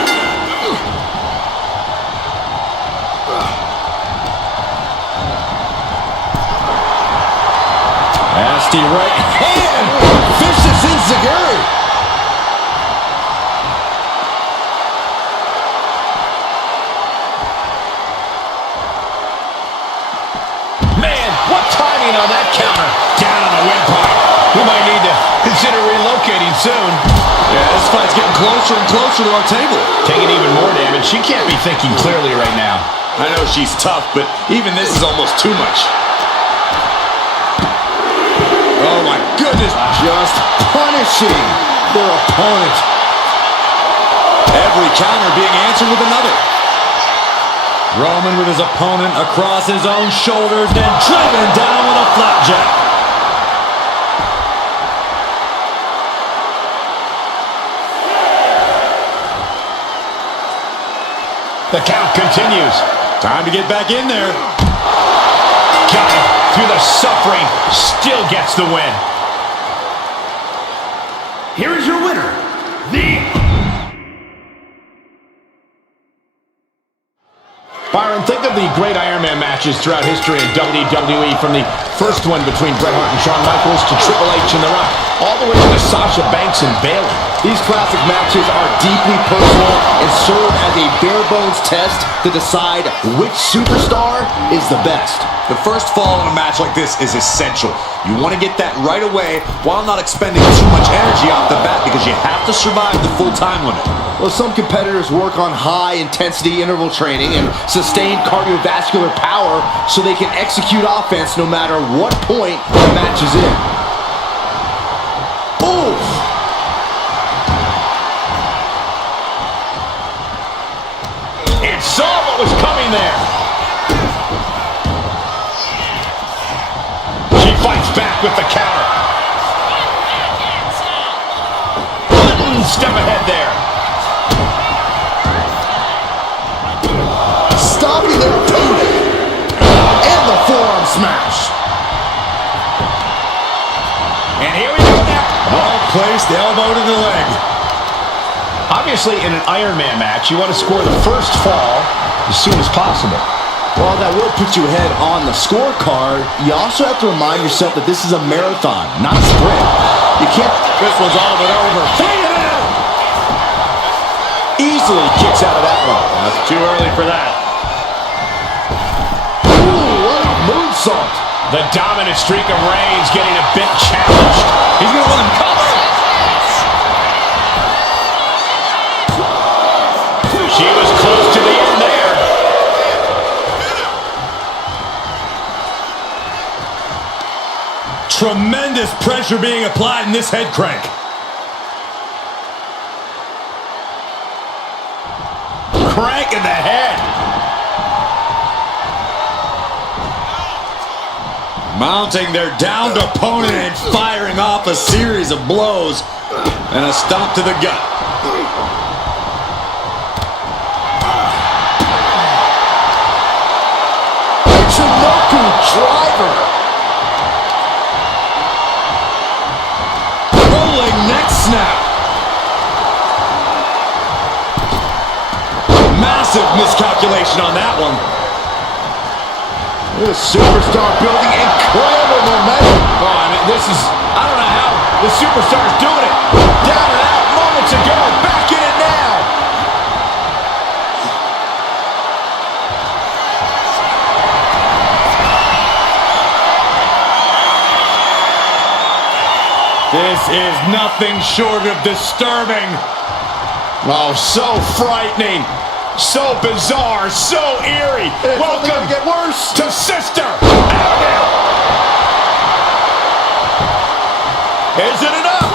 Nasty right hand. Vicious enziguri. Man, what timing on that counter. Down on the windpipe. We might need to consider relocating soon. Yeah, this fight's getting closer and closer to our table. Taking even more damage. She can't be thinking clearly right now. I know she's tough, but even this is almost too much. Oh my goodness. Just punishing their opponent. Every counter being answered with another. Roman with his opponent across his own shoulders, then driven down with a flapjack. The count continues. Time to get back in there. Got it. Through the suffering, still gets the win. Here is your winner, the... Byron, think of the great Iron Man matches throughout history in WWE, from the first one between Bret Hart and Shawn Michaels to Triple H and The Rock, all the way to Sasha Banks and Bayley. These classic matches are deeply personal and serve as a bare-bones test to decide which superstar is the best. The first fall in a match like this is essential. You want to get that right away while not expending too much energy off the bat because you have to survive the full time limit. Well, some competitors work on high-intensity interval training and sustained cardiovascular power so they can execute offense no matter what point the match is in. Oof! And saw what was coming there. She fights back with the counter. One step ahead there. Stopping their opponent. And the forearm smash. And here we go now. Well-placed elbow to the leg. Obviously, in an Iron Man match, you want to score the first fall as soon as possible. While that will put you ahead on the scorecard, you also have to remind yourself that this is a marathon, not a sprint. You can't... This one's all but over. Take it out! Easily kicks out of that one. That's too early for that. Ooh, what a moonsault. The dominant streak of Reigns getting a bit challenged. He's going to let him cover. She was close to the end there. Tremendous pressure being applied in this head crank. Crank in the head. Mounting their downed opponent and firing off a series of blows. And a stomp to the gut. Driver. Rolling neck snap. Massive miscalculation on that one. This superstar building incredible momentum. Oh, I mean, I don't know how the superstar's doing it. Down and out moments ago, back in it now. This is nothing short of disturbing. Oh, so frightening. So bizarre. So eerie. It's Welcome only gonna get worse. to Sister Abigail. Is it enough?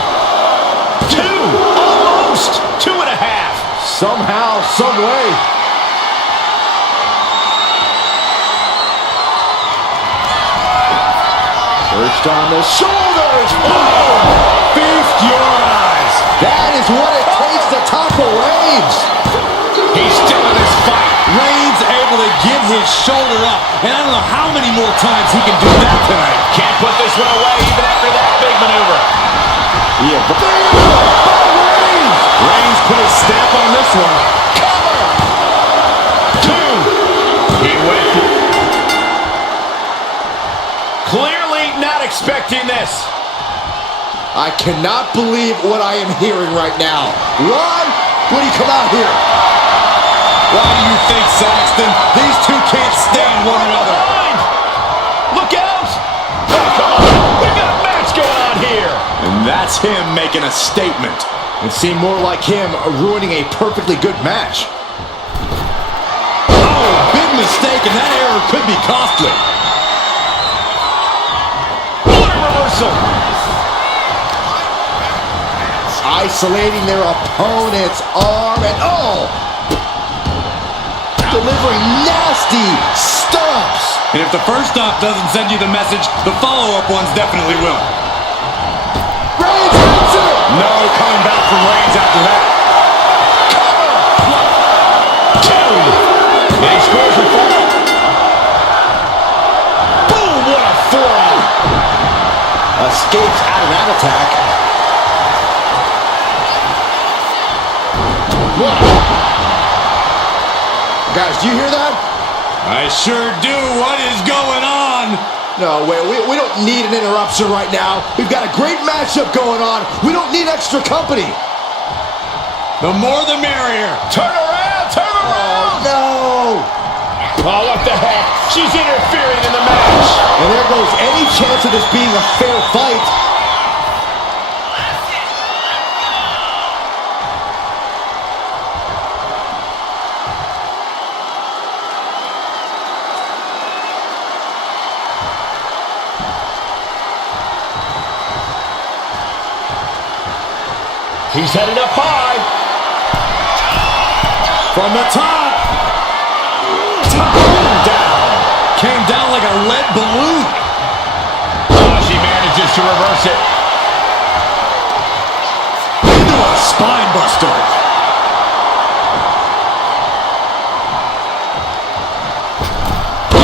Two. Almost. 2.5. Somehow, some way. Perched on the shoulders. Boom! Feast your eyes. That is what it takes to topple Reigns. He's still in this fight. Reigns able to get his shoulder up. And I don't know how many more times he can do that tonight. Can't put this one away even after that big maneuver. Yeah, but Reigns. Reigns put his stamp on this one. Cover. 2. He went. Clearly not expecting this. I cannot believe what I am hearing right now. Why would he come out here? Why do you think, Saxton? These two can't stand one another. Look out! Oh, come on. We got a match going on here. And that's him making a statement. It seemed more like him ruining a perfectly good match. Oh, big mistake, and that error could be costly. What a reversal. Isolating their opponent's arm and delivering nasty stomps. And if the first stop doesn't send you the message, the follow-up ones definitely will. Reigns hits it. No coming back from Reigns after that. Cover. 2. And he scores with 4. Boom, what a forearm. Escapes out of that attack. Guys, do you hear that? I sure do. What is going on? No, wait, we don't need an interruption right now. We've got a great matchup going on. We don't need extra company. The more the merrier. Turn around, turn around! No! Oh, what the heck? She's interfering in the match. And there goes any chance of this being a fair fight. He's headed up high. From the top. Down. Came down like a lead balloon. Oh, she manages to reverse it. Into a spine buster.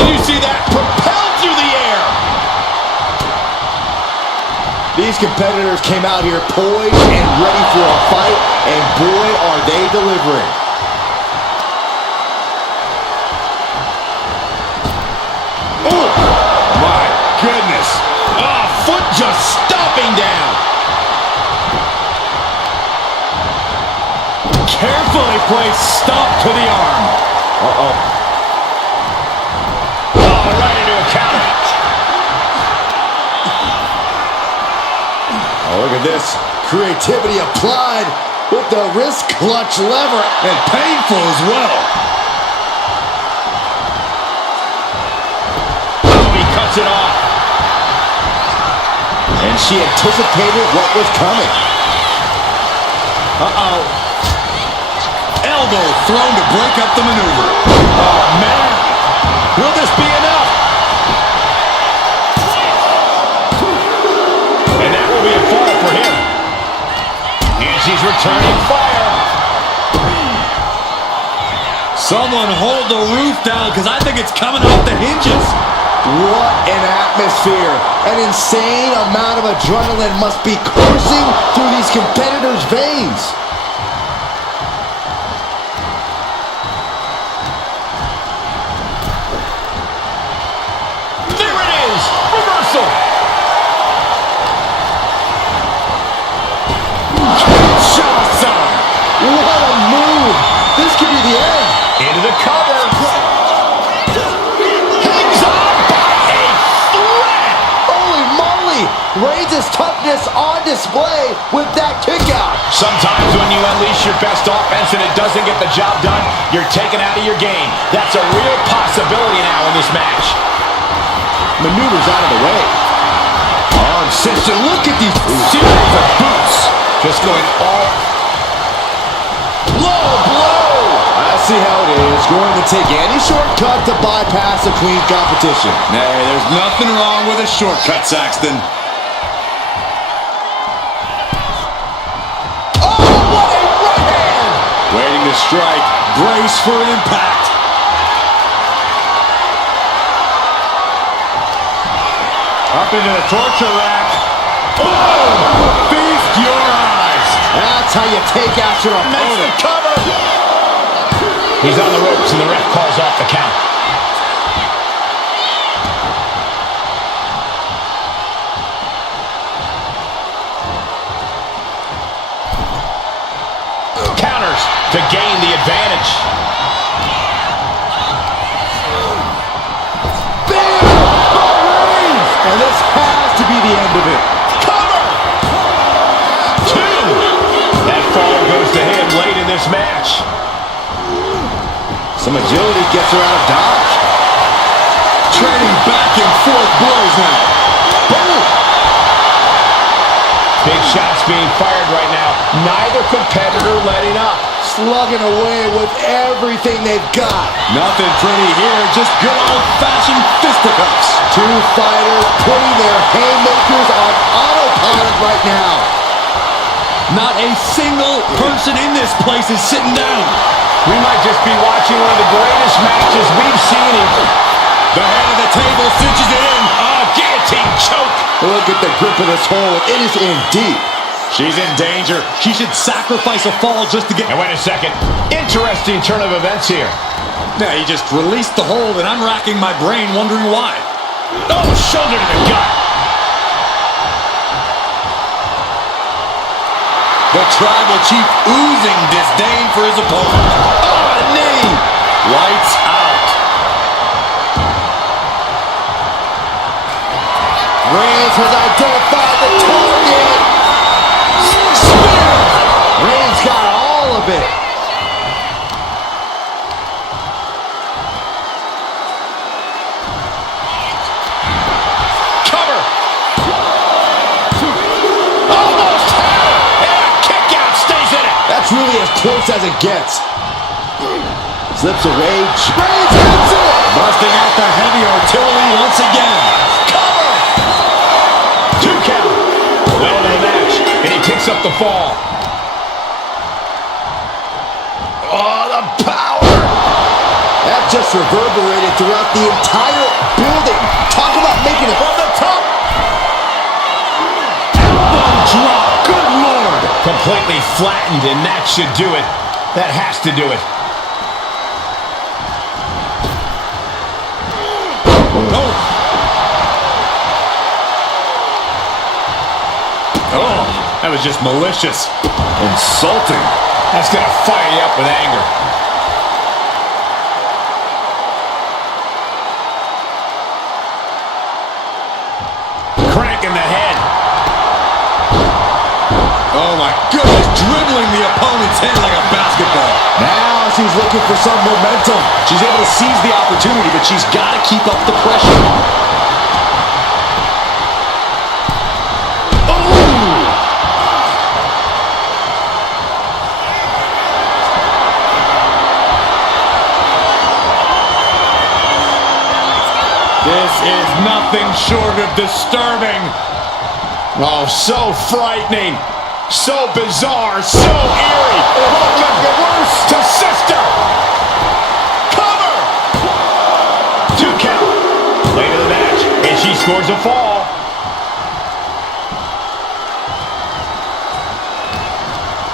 Did you see that? Propelled through the air. These competitors came out here poised and ready for a fight, and boy, are they delivering. Oh, my goodness. Oh, foot just stomping down. Carefully placed stomp to the arm. Uh-oh. Oh, right into a counter. Oh, look at this. Creativity applied with the wrist clutch lever. And painful as well. Oh, he cuts it off. And she anticipated what was coming. Uh-oh. Elbow thrown to break up the maneuver. Oh, man. Will this be enough? And that will be a fall for him. And she's returning fire. Someone hold the roof down because I think it's coming off the hinges. What an atmosphere. An insane amount of adrenaline must be coursing through these competitors' veins. There it is. Reversal. Kinshasa. What a move. This could be the end. Into the cover. Hangs on by a thread. Holy moly. Reigns' toughness on display with that kick out. Sometimes when you unleash your best offense and it doesn't get the job done, you're taken out of your game. That's a real possibility now in this match. Maneuvers out of the way. Arm cinched. Look at these series of boots. Just going all... Low blow. I see how it is. Going to take any shortcut to bypass a clean competition. Hey, there's nothing wrong with a shortcut, Saxton. Oh, what a right hand. Waiting to strike. Brace for impact. Up into the torture rack. Oh! Feast your eyes. That's how you take out your opponent. cover. He's on the ropes and the ref calls off the count. Counters to gain the advantage. And this has to be the end of it. Cover! Two! That fall goes to him late in this match. Some agility gets her out of dodge. Trading back and forth blows now. Boom! Big shots being fired right now. Neither competitor letting up. Slugging away with everything they've got. Nothing pretty here, just good old-fashioned fisticuffs. Two fighters putting their haymakers on autopilot right now. Not a single person in this place is sitting down. We might just be watching one of the greatest matches we've seen. The head of the table cinches it in. Guillotine choke. Look at the grip of this hold. It is in deep. She's in danger. She should sacrifice a fall just to get... And wait a second. Interesting turn of events here. Yeah, he just released the hold, and I'm racking my brain wondering why. Oh, shoulder to the gut. The Tribal Chief oozing disdain for his opponent. Oh, a knee! Lights out. Reigns has identified the target. Spear. Reigns got all of it. Cover. Almost had it. And a kick out stays in it. That's really as close as it gets. Slips away. Reigns hits it. Busting out the heavy artillery once again. Cover. 2 count. Well in the match. And he picks up the fall. Oh, the power. That just reverberated throughout the entire building. Talk about making it from the top. Elbow drop. Good Lord. Completely flattened, and that should do it. That has to do it. Oh, that was just malicious. Insulting. That's going to fire you up with anger. Cranking the head. Oh my goodness, dribbling the opponent's head like a basketball. Now she's looking for some momentum. She's able to seize the opportunity, but she's got to keep up the pressure. This is nothing short of disturbing. Oh, so frightening. So bizarre. So eerie. Welcome to sister. Cover. 2 count. Late in the match. And she scores a fall.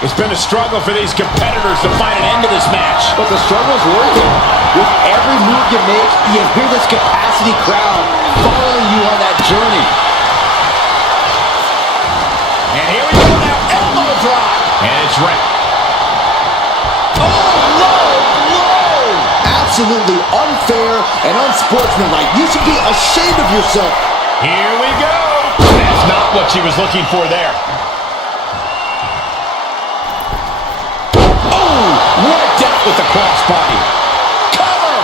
It's been a struggle for these competitors to find an end to this match. But the struggle's working. With every move you make, you hear this capacity crowd following you on that journey. And here we go now. Elbow drop. And it's right. Oh, low blow! Absolutely unfair and unsportsmanlike. You should be ashamed of yourself. Here we go. That's not what she was looking for there. Oh, right out with the crossbody. Cover.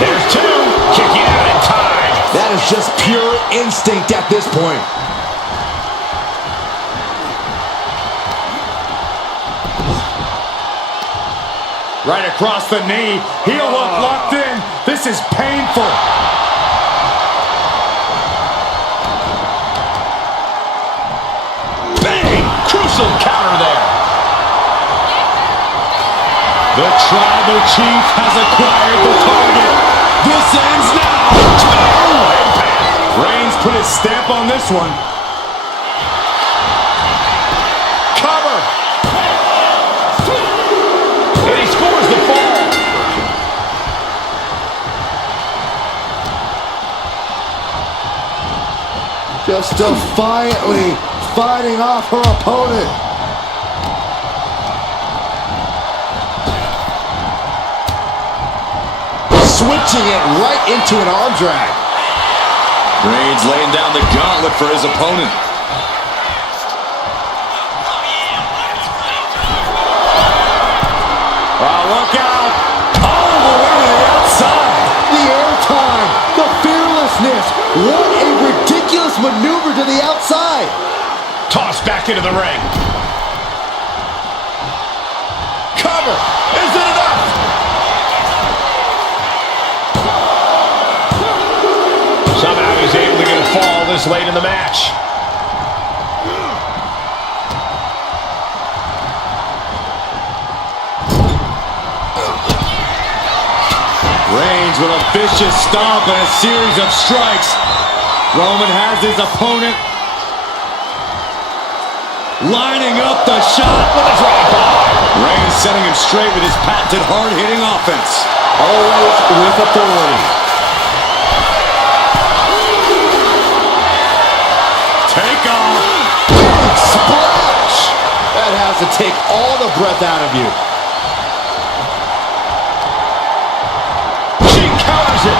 There's 2. Kicking out in time. That is just pure instinct at this point. Right across the knee. Heel hook locked in. This is painful. Bang! Crucial counter there. The Tribal Chief has acquired the target. This ends now. Reigns put his stamp on this one. Cover. And he scores the fall. Just defiantly fighting off her opponent. Switching it right into an arm drag. Reigns laying down the gauntlet for his opponent. Oh, look out. All the way to the outside. The airtime, the fearlessness. What a ridiculous maneuver to the outside. Tossed back into the ring. Cover. Is it enough? Somehow he's able to get a fall this late in the match. Reigns with a vicious stomp and a series of strikes. Roman has his opponent lining up the shot. With a drive-by. Reigns setting him straight with his patented hard-hitting offense. Always with authority. Take off. Big splash. to take all the breath out of you. She counters it.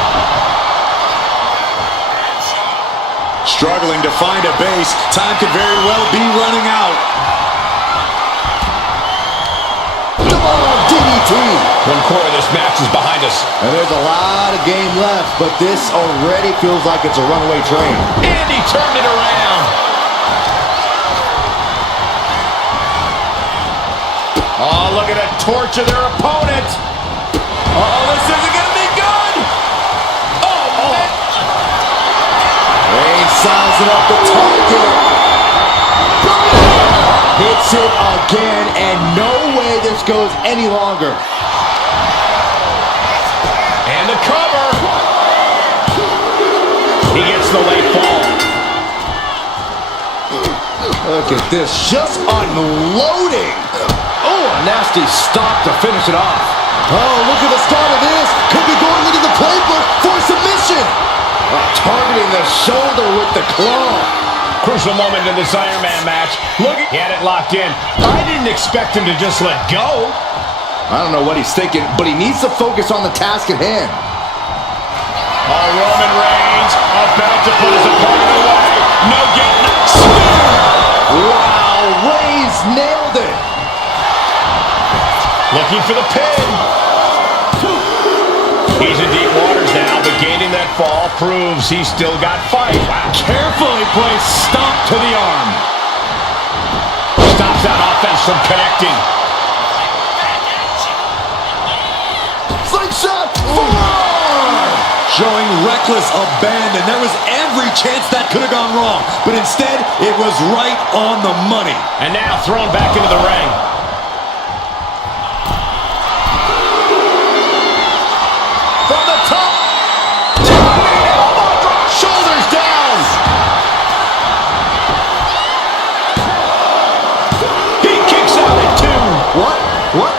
Struggling to find a base. Time could very well be running out. DDT. One quarter of this match is behind us. And there's a lot of game left, but this already feels like it's a runaway train. And he turned it around. Oh, look at that torture their opponent. Oh, this isn't going to be good. Oh, man. Reigns sizing up the target. Hits it again, and no way this goes any longer. And the cover. He gets the late fall. Look at this, just unloading. Oh, a nasty stop to finish it off. Oh, look at the start of this. Could be going into the playbook for submission. Targeting the shoulder with the claw. Crucial moment in this Iron Man match. Look, he had it locked in. I didn't expect him to just let go. I don't know what he's thinking, but he needs to focus on the task at hand. Oh, Roman Reigns about to put his opponent away. No getting up. Wow, Reigns nailed it. Looking for the pin. He's in deep waters now, but gaining that fall proves he's still got fight. Wow. Carefully placed stomp to the arm. Stops that offense from connecting. Slingshot forearm. Showing reckless abandon. There was every chance that could have gone wrong, but instead, it was right on the money. And now thrown back into the ring. From the top. Elbow drop. Shoulders down. He kicks out at 2. What? What?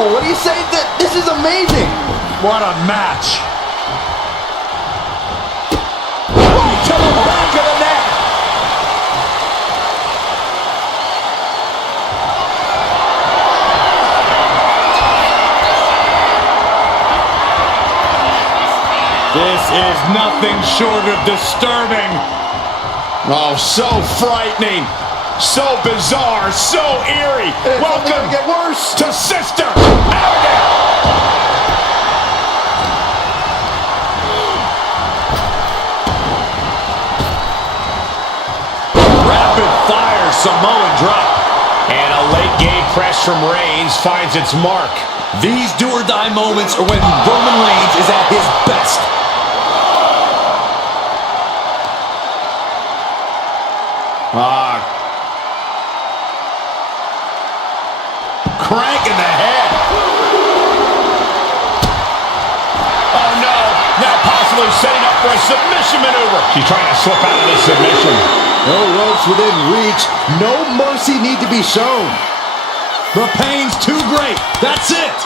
Oh, what do you say? This is amazing. What a match. To the back of the neck. This is nothing short of disturbing. Oh, so frightening. So bizarre. So eerie. It's only Welcome gonna get worse. to Sister Abigail. Rapid fire Samoan drop. And a late game press from Reigns finds its mark. These do-or-die moments are when Roman Reigns is at his best. Crank in the head. Oh no, now possibly setting up for a submission maneuver. She's trying to slip out of this submission. No ropes within reach. No mercy need to be shown. The pain's too great. That's it.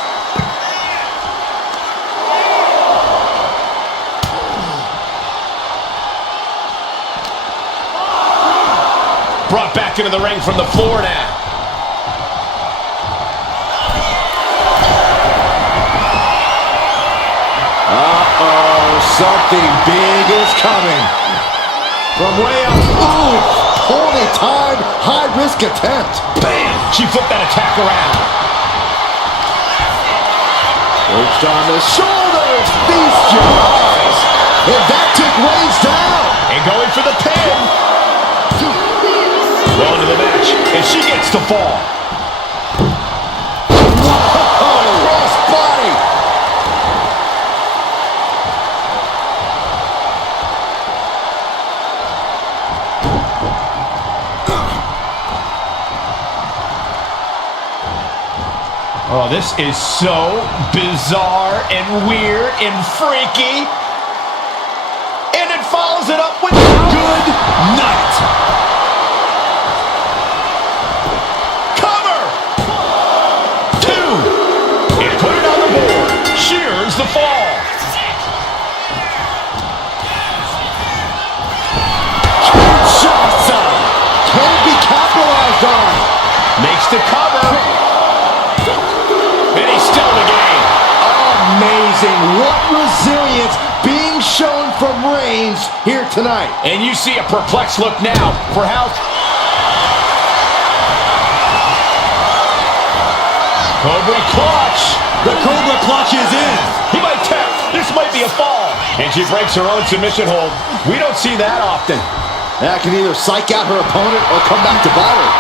Brought back into the ring from the floor now. Uh-oh, something big is coming. From way up. Ooh, poorly timed, high-risk attempt. Bam! She flipped that attack around. Perched on the shoulders. Feast your eyes. And that took Reigns down. And going for the pin. Well into the match. And she gets to fall. Oh, cross body. Oh, this is so bizarre and weird and freaky. And it follows it up with Good night. cover. 2. And put it on the board. Shears the fall. Kinshasa. Can it be capitalized on? Makes the cover. amazing. What resilience being shown from Reigns here tonight. And you see a perplexed look now for how... Cobra clutch. The Cobra clutch is in. He might tap. This might be a fall. And she breaks her own submission hold. We don't see that often. That can either psych out her opponent or come back to bite her.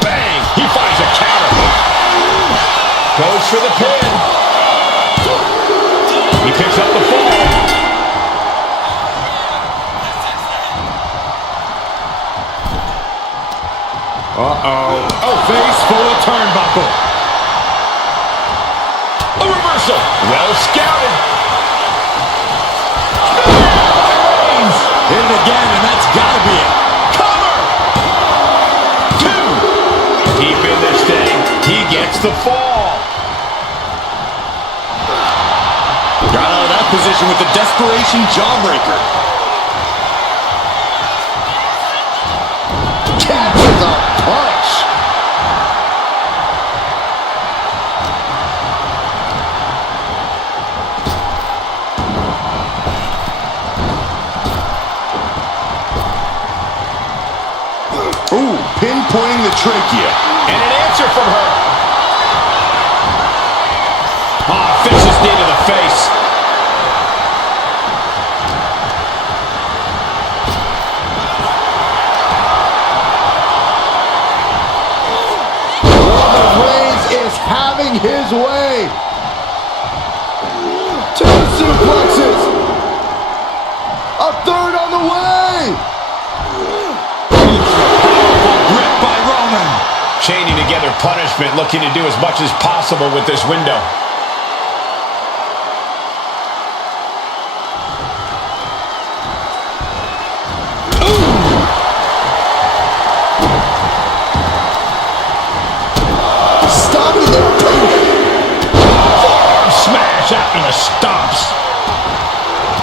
Bang! He finds a counter. Goes for the pin. He picks up the fall. Uh-oh. A face full of turnbuckle. A reversal. Well scouted. Hit it again, and that's got to be it. Cover. 2. Deep in this thing. He gets the fall. Got out of that position with the desperation jawbreaker. Catches a punch. Ooh, pinpointing the trachea. And an answer from her. Vicious knee to the face. Roman Reigns is having his way. 2 suplexes. A third on the way. Grip by Roman. Chaining together punishment, looking to do as much as possible with this window. Out in the stomps.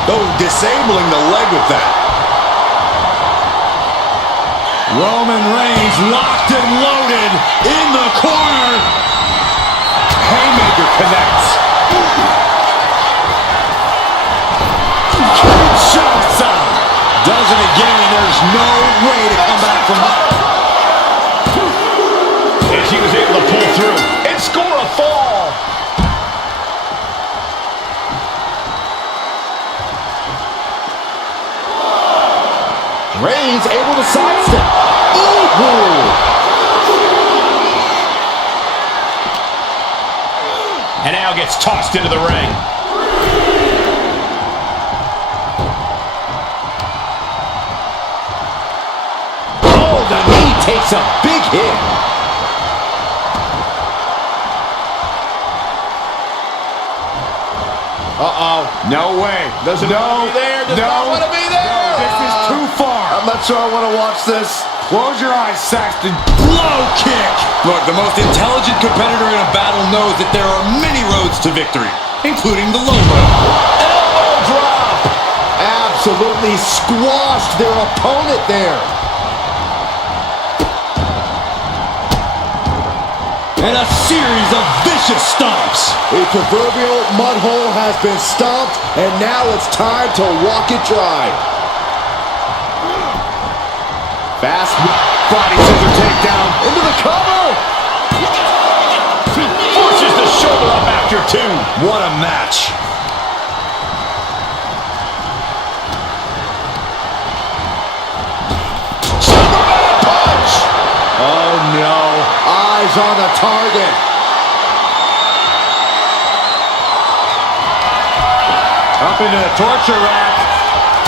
Oh, disabling the leg with that. Roman Reigns locked and loaded in the corner. Haymaker connects. Kinshasa does it again, and there's no way to come back from that. And she was able to pull through and score a fall. Reigns able to sidestep. Ooh. And now gets tossed into the ring. Oh, the knee takes a big hit. Uh-oh. No way. Doesn't want to be there. Does not want to be there. This is too far. I'm not sure I want to watch this. Close your eyes, Saxton. Low kick. Look, the most intelligent competitor in a battle knows that there are many roads to victory, including the low road. Elbow drop. Absolutely squashed their opponent there. And a series of vicious stomps. The proverbial mud hole has been stomped, and now it's time to walk it dry. Fast body scissor takedown into the cover. Forces the shoulder up after 2. What a match. Superman punch. Oh no, eyes on the target. Up into the torture rack.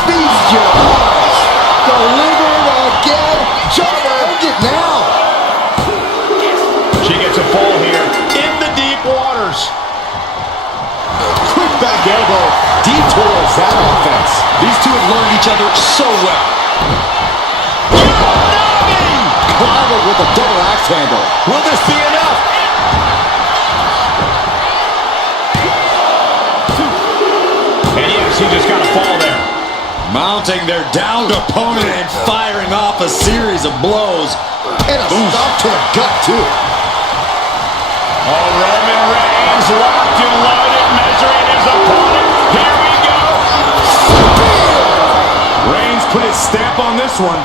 Feast your eyes. Delivered again. Just earned it now. She gets a fall here in the deep waters. Quick back elbow detours that offense. These two have learned each other so well. Clobbered with a double axe handle. Will this be enough? And yes, he just got a fall there. Mounting their downed opponent and firing off a series of blows. And a stop to the gut, too. Oh, Roman Reigns locked and loaded, measuring his opponent. Here we go. Reigns put his stamp on this one.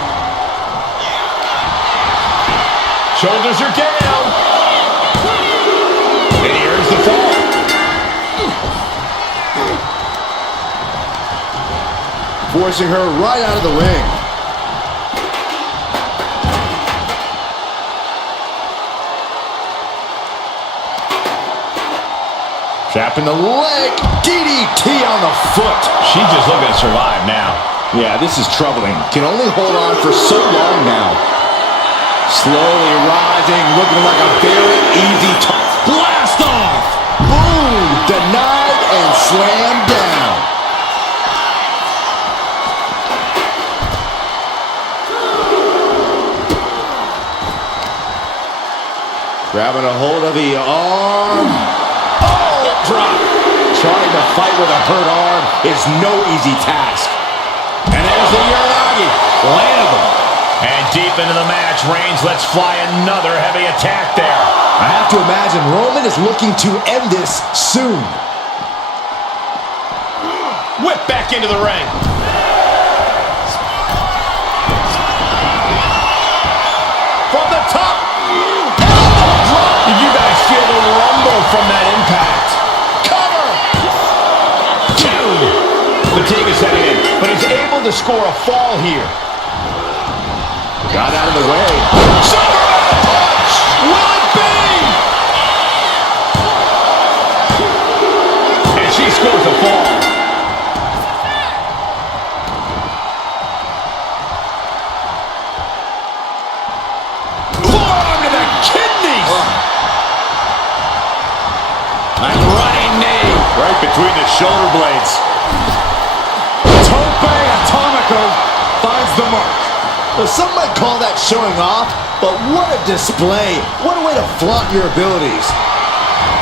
Shoulders are down. And here's the fall. Forcing her right out of the ring. Trapping the leg. DDT on the foot. She's just looking to survive now. Yeah, this is troubling. Can only hold on for so long now. Slowly rising, looking like a very easy blast off. Boom! Denied and slammed down. Grabbing a hold of the arm. Oh, drop. Trying to fight with a hurt arm is no easy task. And there's the Uranagi. Landed them. And deep into the match, Reigns lets fly another heavy attack there. I have to imagine Roman is looking to end this soon. Whip back into the ring. From the top. Did you guys feel the rumble from that impact? Cover. Two. Fatigue is setting in, but he's able to score a fall here. Got out of the way. Superman punch! Will it be? And she scores a fall. Forearm to the kidneys! A running knee. Right between the shoulder blades. Tope Atomico finds the mark. Well, some might call that showing off, but what a display. What a way to flaunt your abilities.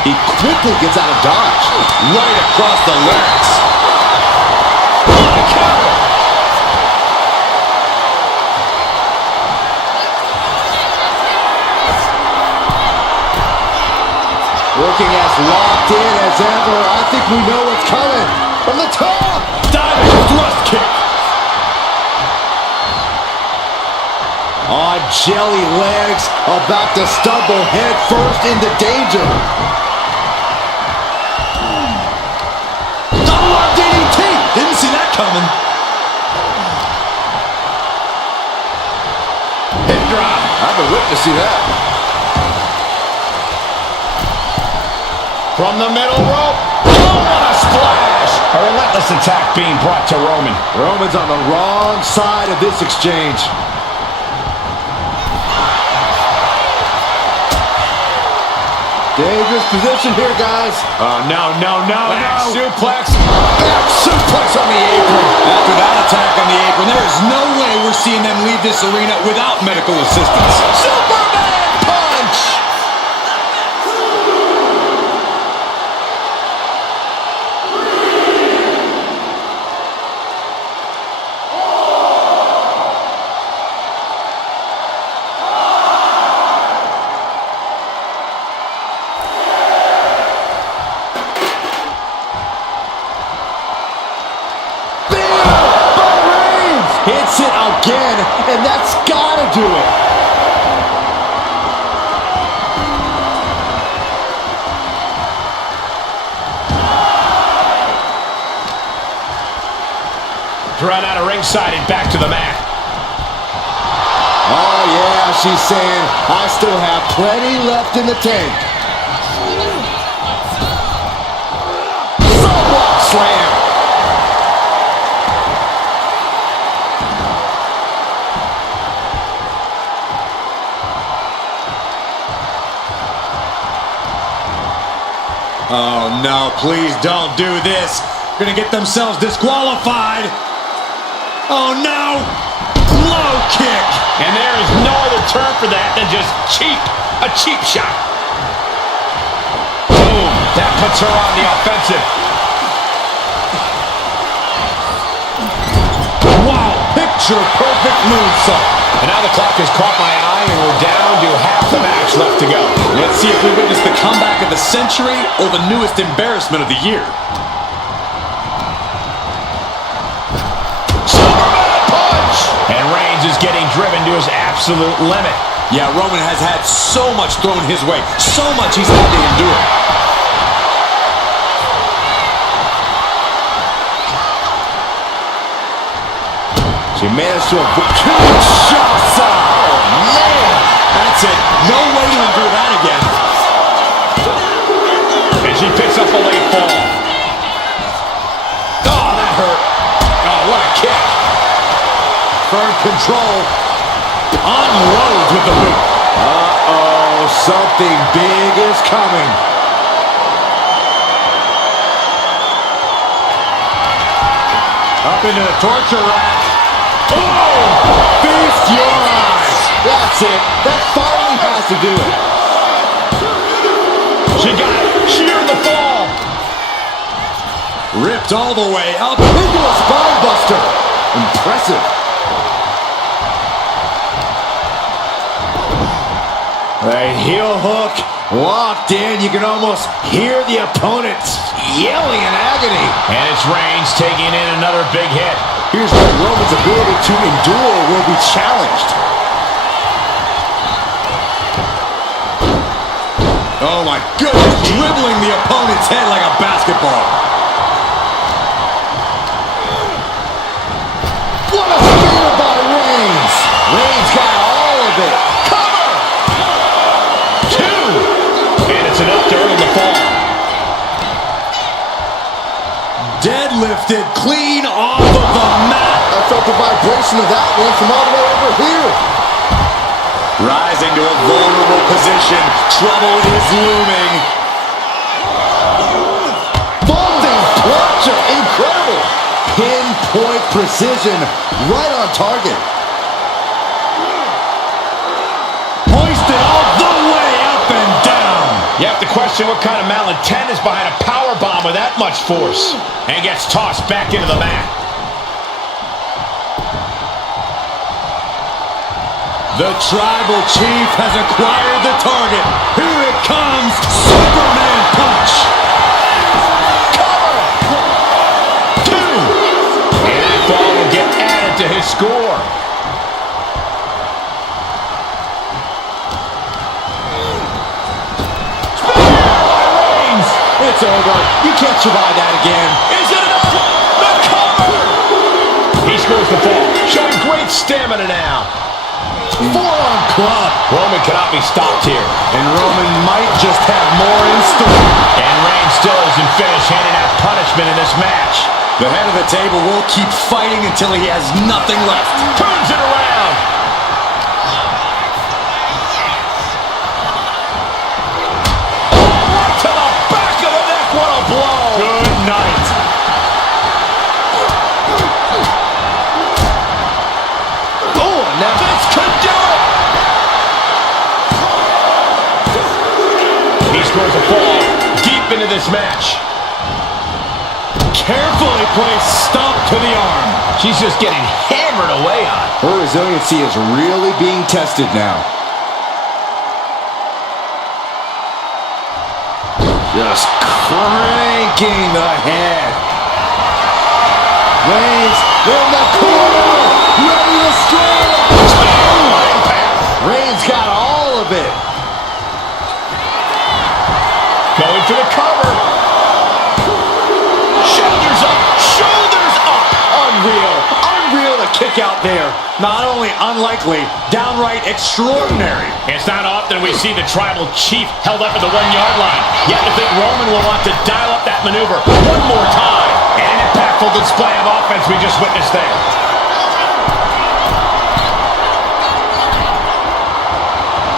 He quickly gets out of dodge. Right across the larynx. Working as locked in as ever. I think we know what's coming. From the top. Diving thrust kick. On jelly legs, about to stumble head first into danger. Double arm DDT! Didn't see that coming. Hip drop. I've been witnessing that. From the middle rope. Oh, what a splash! A relentless attack being brought to Roman. Roman's on the wrong side of this exchange. Dangerous position here, guys. Oh, no. Back suplex. Back suplex on the apron. After that attack on the apron, there is no way we're seeing them leave this arena without medical assistance. Superman punch. Hits it again, and that's gotta do it. Drawn out of ringside and back to the mat. Oh yeah, she's saying, I still have plenty left in the tank. Sidewalk slam. Oh no, please don't do this. Gonna get themselves disqualified. Oh no! Low kick! And there is no other term for that than just cheap. A cheap shot. Boom. That puts her on the offensive. Wow, picture perfect moonsault. And now the clock has caught my eye and we're down to half the match left to to go. Let's see if we witness the comeback of the century or the newest embarrassment of the year. Superman punch! And Reigns is getting driven to his absolute limit. Yeah, Roman has had so much thrown his way. So much he's had to endure. She managed to avoid two shots. Oh, man. That's it. No way to endure that again. And she picks up a late fall. Oh, that hurt. Oh, what a kick. Firm control. Unloads with the boot. Uh-oh, something big is coming. Up into the torture rack. Oh! Feast your eyes. That's it. That finally has to do it. She got it. She earned the fall. Ripped all the way up. Into a spine buster. Impressive. A heel hook locked in. You can almost hear the opponent yelling in agony. And it's Reigns taking in another big hit. Here's where Roman's ability to endure will be challenged. Oh my goodness, dribbling the opponent's head like a basketball. What a spear by Reigns. Reigns got all of it. Cover! Two! And it's enough to earn the fall. Deadlifted clean off of the mat. I felt the vibration of that one from all the way over here. Rising to a vulnerable position. Trouble is looming. Vaulting plunger. Incredible. Pinpoint precision. Right on target. Hoisted all the way up and down. You have to question what kind of malintent is behind a power bomb with that much force. And gets tossed back into the mat. The tribal chief has acquired the target. Here it comes. Superman punch. Cover! Two! And that ball will get added to his score. Reigns! It's over. You can't survive that again. Is it enough? The cover! He scores the fall, showing great stamina now. Forearm club. Roman cannot be stopped here. And Roman might just have more in store. And Reigns still isn't finished handing out punishment in this match. The head of the table will keep fighting until he has nothing left. Turns it around. Right to the back of the neck. What a blow. Good night. Oh, now This could do it. He scores a fall deep into this match. Carefully placed stomp to the arm. She's just getting hammered away on. her resiliency is really being tested now. Just cranking the head. Reigns in the corner, ready to strike. Reigns got all of it. Going for the cover. Shoulders up. Shoulders up. Unreal. Unreal to kick out there. Not only unlikely, downright extraordinary. It's not often we see the tribal chief held up at the 1 yard line. You have to think Roman will want to dial up that maneuver one more time. And an impactful display of offense we just witnessed there.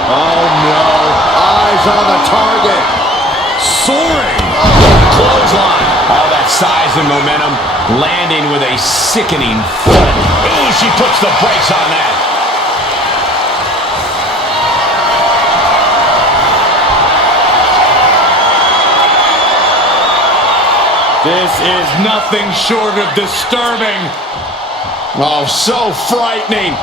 Oh no. Eyes on the target. Soaring. Clothesline. All that size and momentum landing with a sickening thud. Ooh, she puts the brakes on that. This is nothing short of disturbing. Oh, so frightening.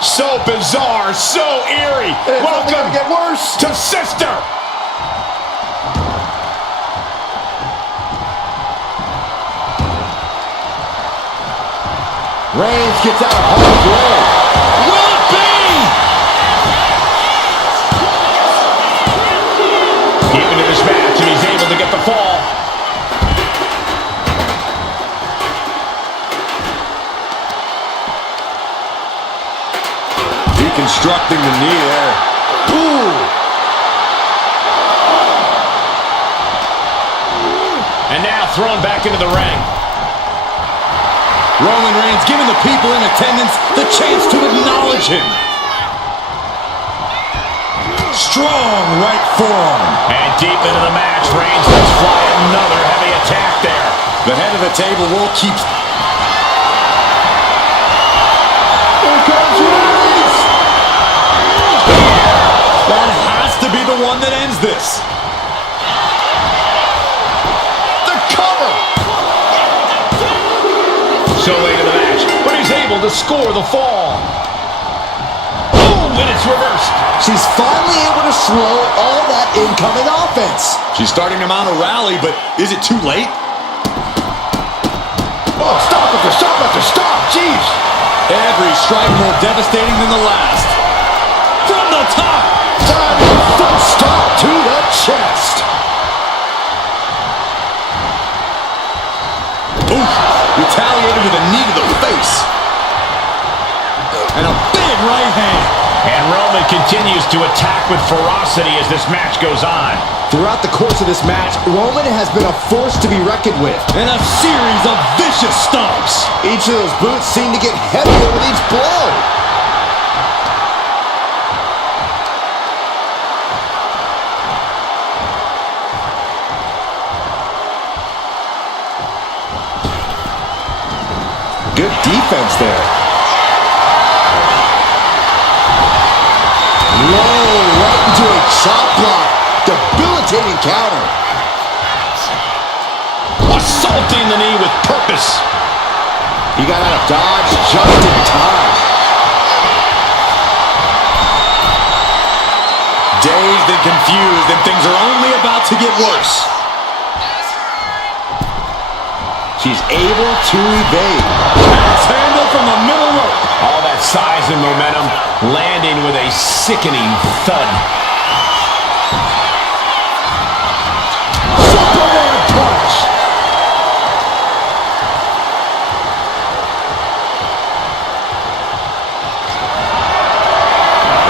So bizarre, so eerie. It's only Welcome gonna get worse. to Sister. Reigns gets out of harm's way. Will it be? Deep into this match, and he's able to get the fall. Deconstructing the knee there. Ooh. And now thrown back into the ring. Roman Reigns giving the people in attendance the chance to acknowledge him. Strong right forearm. And deep into the match, Reigns lets fly another heavy attack there. The head of the table will keep... Here comes Reigns. That has to be the one that ends this. The cover. So late in the match, but he's able to score the fall. Boom, and it's reversed. She's finally able to slow all that incoming offense. She's starting to mount a rally, but is it too late? Oh, stop after stop after stop. Jeez. Every strike more devastating than the last. From the top. Diving foot stop to the chest. Oof. Retaliated with a knee to the face. And a big right hand. And Roman continues to attack with ferocity as this match goes on. Throughout the course of this match, Roman has been a force to be reckoned with. And a series of vicious stomps. Each of those boots seem to get heavier with each blow. Good defense there. Low, right into a chop block. Debilitating counter. Assaulting the knee with purpose. He got out of dodge just in time. Dazed and confused, and things are only about to get worse. She's able to evade. Axe handle from the middle rope. All that size and momentum landing with a sickening thud. Superman punch.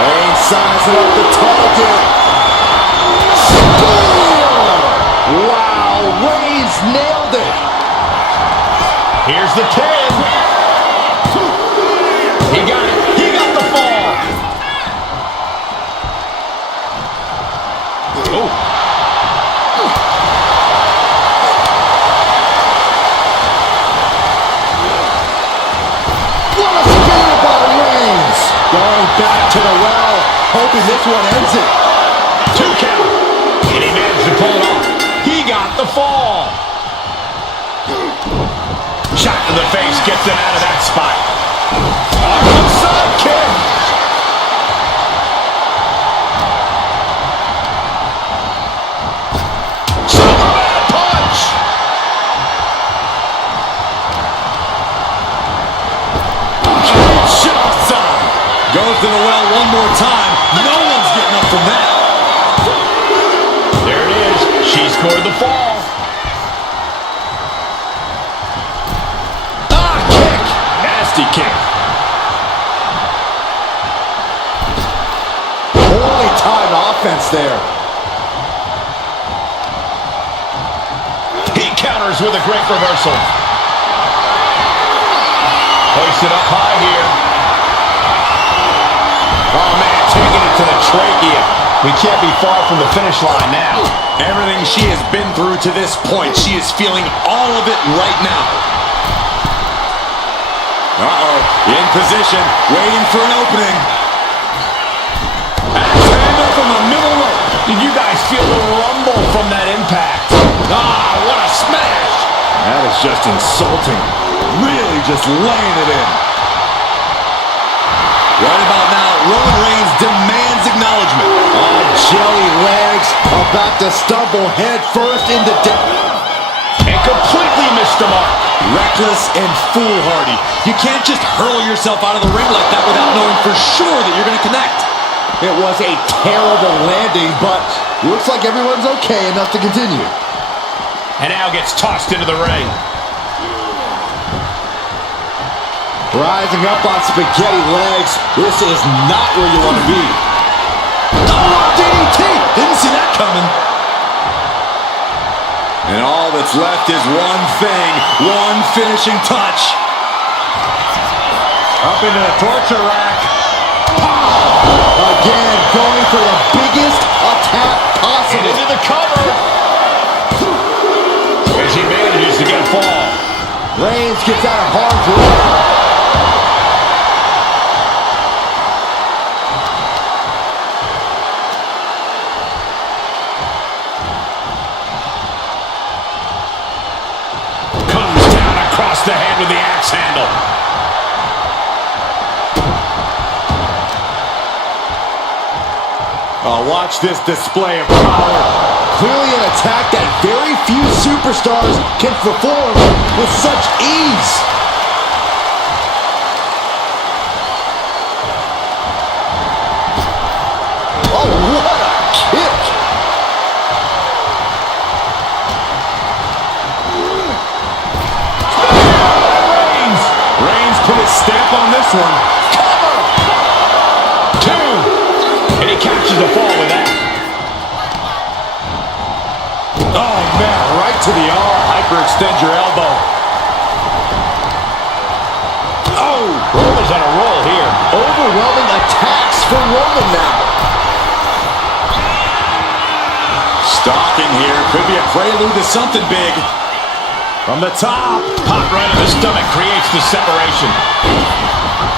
Reigns sizing up the target. Wow, Reigns nailed it. Here's the pin. He got it. He got the fall. Oh. What a spear by Reigns. Going back to the well, hoping this one ends it. 2 count. And he managed to pull it off. He got the fall. Shot to the face gets him out of that spot. Outside kick. Superman punch. Shots on. Goes to the well one more time. No one's getting up from that. There it is. She scored the fall. Kick. Nasty kick. Poorly timed offense there. He counters with a great reversal. Hoisted up high here. Oh, man, taking it to the trachea. We can't be far from the finish line now. Everything she has been through to this point, she is feeling all of it right now. Uh-oh, in position, waiting for an opening. Axe handle from the middle rope. Did you guys feel the rumble from that impact? Ah, what a smash. That is just insulting. Really just laying it in. Right about now, Roman Reigns demands acknowledgement. Oh, jelly legs, about to stumble head first into death. And completely missed the mark. Reckless and foolhardy. You can't just hurl yourself out of the ring like that without knowing for sure that you're going to connect. It was a terrible landing, but looks like everyone's okay enough to continue. And now gets tossed into the ring. Rising up on spaghetti legs. This is not where you want to be. Oh, DDT! Didn't see that coming. And all that's left is one thing, one finishing touch. Up into the torture rack. Again, going for the biggest attack possible. And into the cover. As he manages to get a fall. Reigns gets out of harm's way. The head with the axe handle. Oh, watch this display of power. Clearly an attack that very few superstars can perform with such ease. Oh, what a kick. Stamp on this one. Cover! 2. And he catches the fall with that. Oh, man, right to the arm. Hyperextend your elbow. Oh, Roman's on a roll here. Overwhelming attacks for Roman now. Stalking here. Could be a prelude to something big. From the top. Pop right in the stomach creates the separation.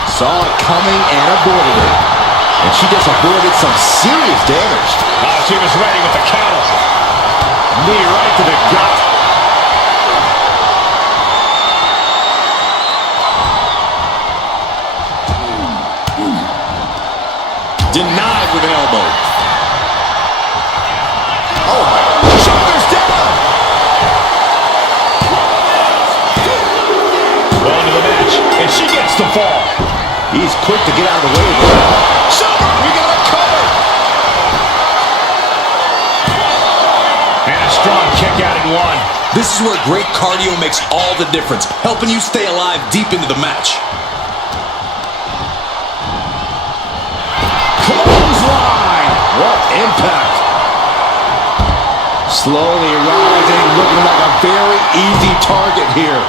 Saw it coming and aborted it. And she just aborted some serious damage. Oh, she was ready with the counter. Knee right to the gut. Denied with an elbow. Oh, my. Shoulders down. Well into the match, and she gets the fall. He's quick to get out of the way there. Sara, we got a cover. And a strong kick out in one. This is where great cardio makes all the difference, helping you stay alive deep into the match. Clothesline. What impact. Slowly rising, looking like a very easy target here.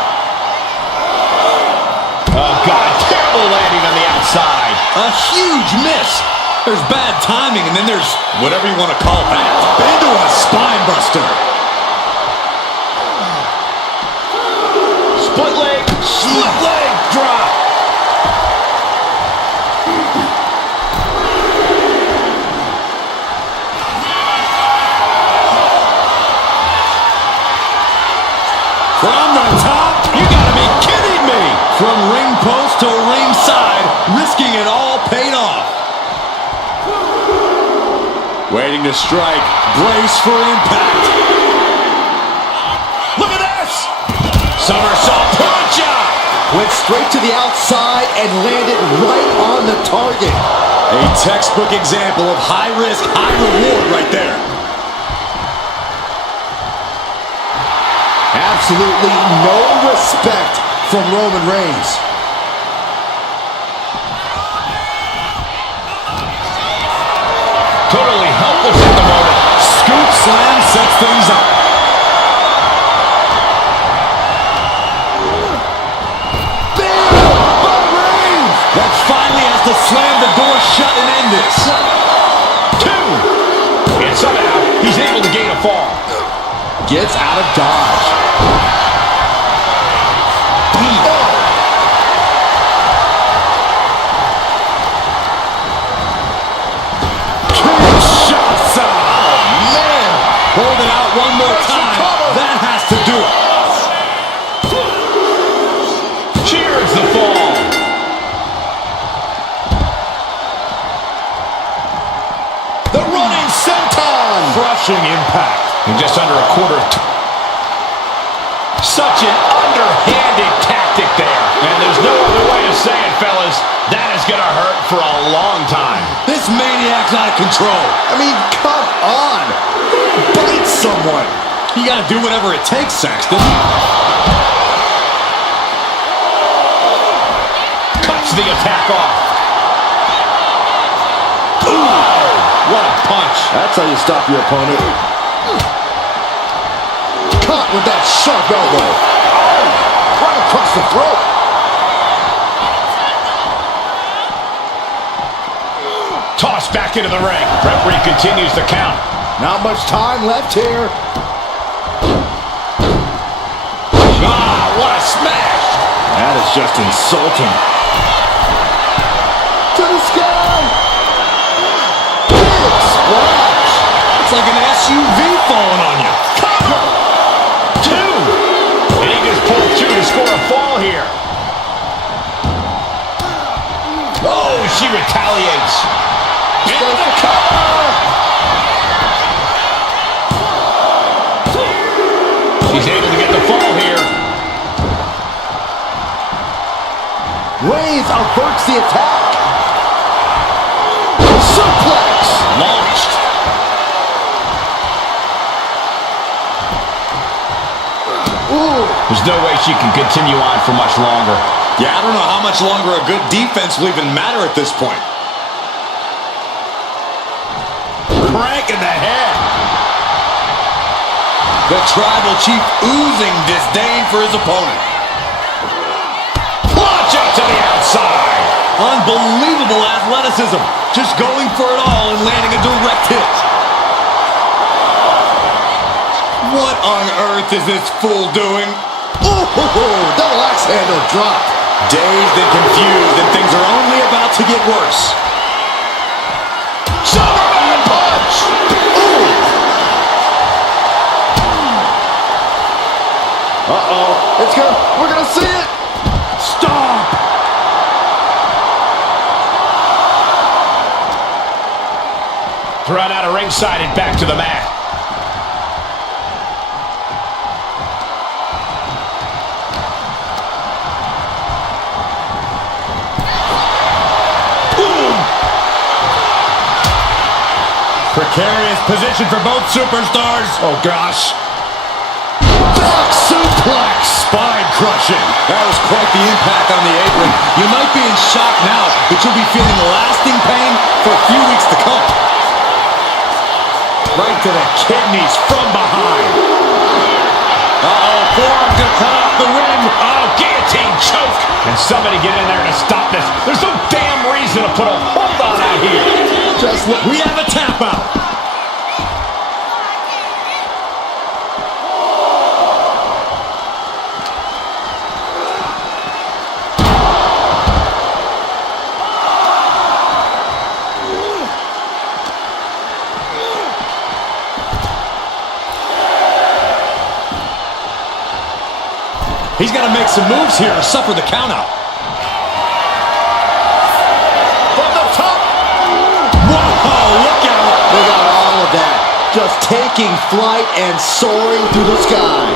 Oh, God, terrible landing on the outside. A huge miss. There's bad timing, and then there's whatever you want to call that. Into a spine buster. Split leg drop. From the top, you gotta be kidding me. From ring post to ringside, risking it all paid off. Waiting to strike, brace for impact. Look at this. Somersault punch out. Went straight to the outside and landed right on the target. A textbook example of high risk, high reward right there. Absolutely no respect from Roman Reigns. Totally helpless at the moment. Scoop slam sets things up. Bam! By Reigns! That finally has to slam the door shut and end this. 2. And somehow he's able to gain a fall. Gets out of dodge. Hold it out one more time. That has to do it. Cheers the fall. crushing impact. In just under a quarter. Such an underhanded tactic there. And there's no other way to say it, fellas. That is going to hurt for a long time. This maniac's out of control. I mean, come on. Bite someone. You got to do whatever it takes, Saxton. Cuts the attack off. Ooh, what a punch. That's how you stop your opponent. Caught with that sharp elbow. Oh, right across the throat. Tossed back into the ring. Referee continues the count. Not much time left here. Ah, what a smash. That is just insulting. To the sky. Big splash. It's like an SUV falling on you. Cover. Two. And he just pulled two to score a fall here. Oh, she retaliates. There's the cover. She's able to get the fall here. Reigns averts the attack. Suplex. Launched. Ooh. There's no way she can continue on for much longer. Yeah, I don't know how much longer a good defense will even matter at this point. Crank in the head. The tribal chief oozing disdain for his opponent. Launch out to the outside. Unbelievable athleticism. Just going for it all and landing a direct hit. What on earth is this fool doing? Ooh, double axe handle drop. Dazed and confused, and things are only about to get worse. Superman punch. Uh-oh. We're gonna see it. Stop. Thrown out of ringside and back to the mat. Precarious position for both superstars. Oh, gosh. Back suplex. Spine crushing. That was quite the impact on the apron. You might be in shock now, but you'll be feeling lasting pain for a few weeks to come. Right to the kidneys from behind. Uh-oh, forearm gonna cut off the wind. Oh, guillotine choke. And somebody get in there to stop this. There's no damn reason to put a hold on out here. Just look. We have a tap out. He's got to make some moves here or suffer the countout. From the top. Whoa, look out. They got all of that. Just taking flight and soaring through the sky.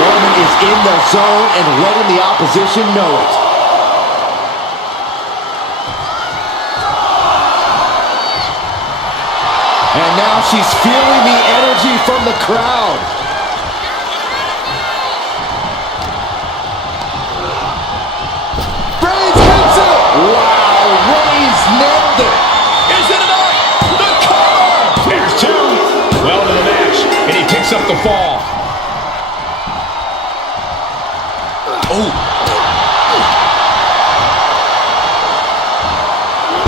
Roman is in the zone and letting the opposition know it. And now she's feeling the energy from the crowd. Reigns hits it! Wow, Reigns nailed it! Is it enough? The cover! There's two. Well into the match, and he picks up the fall. Oh.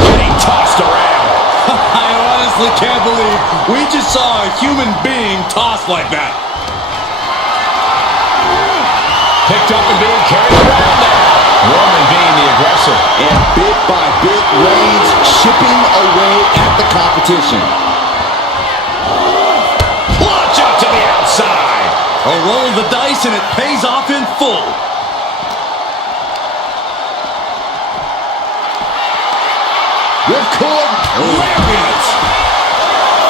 Getting tossed around. I honestly can't believe we just saw a human being tossed like that. Picked up and being carried around now. Roman being the aggressor. And bit by bit, Reigns chipping away at the competition. Launch out to the outside. A roll of the dice and it pays off in full. Ripcord Lariat.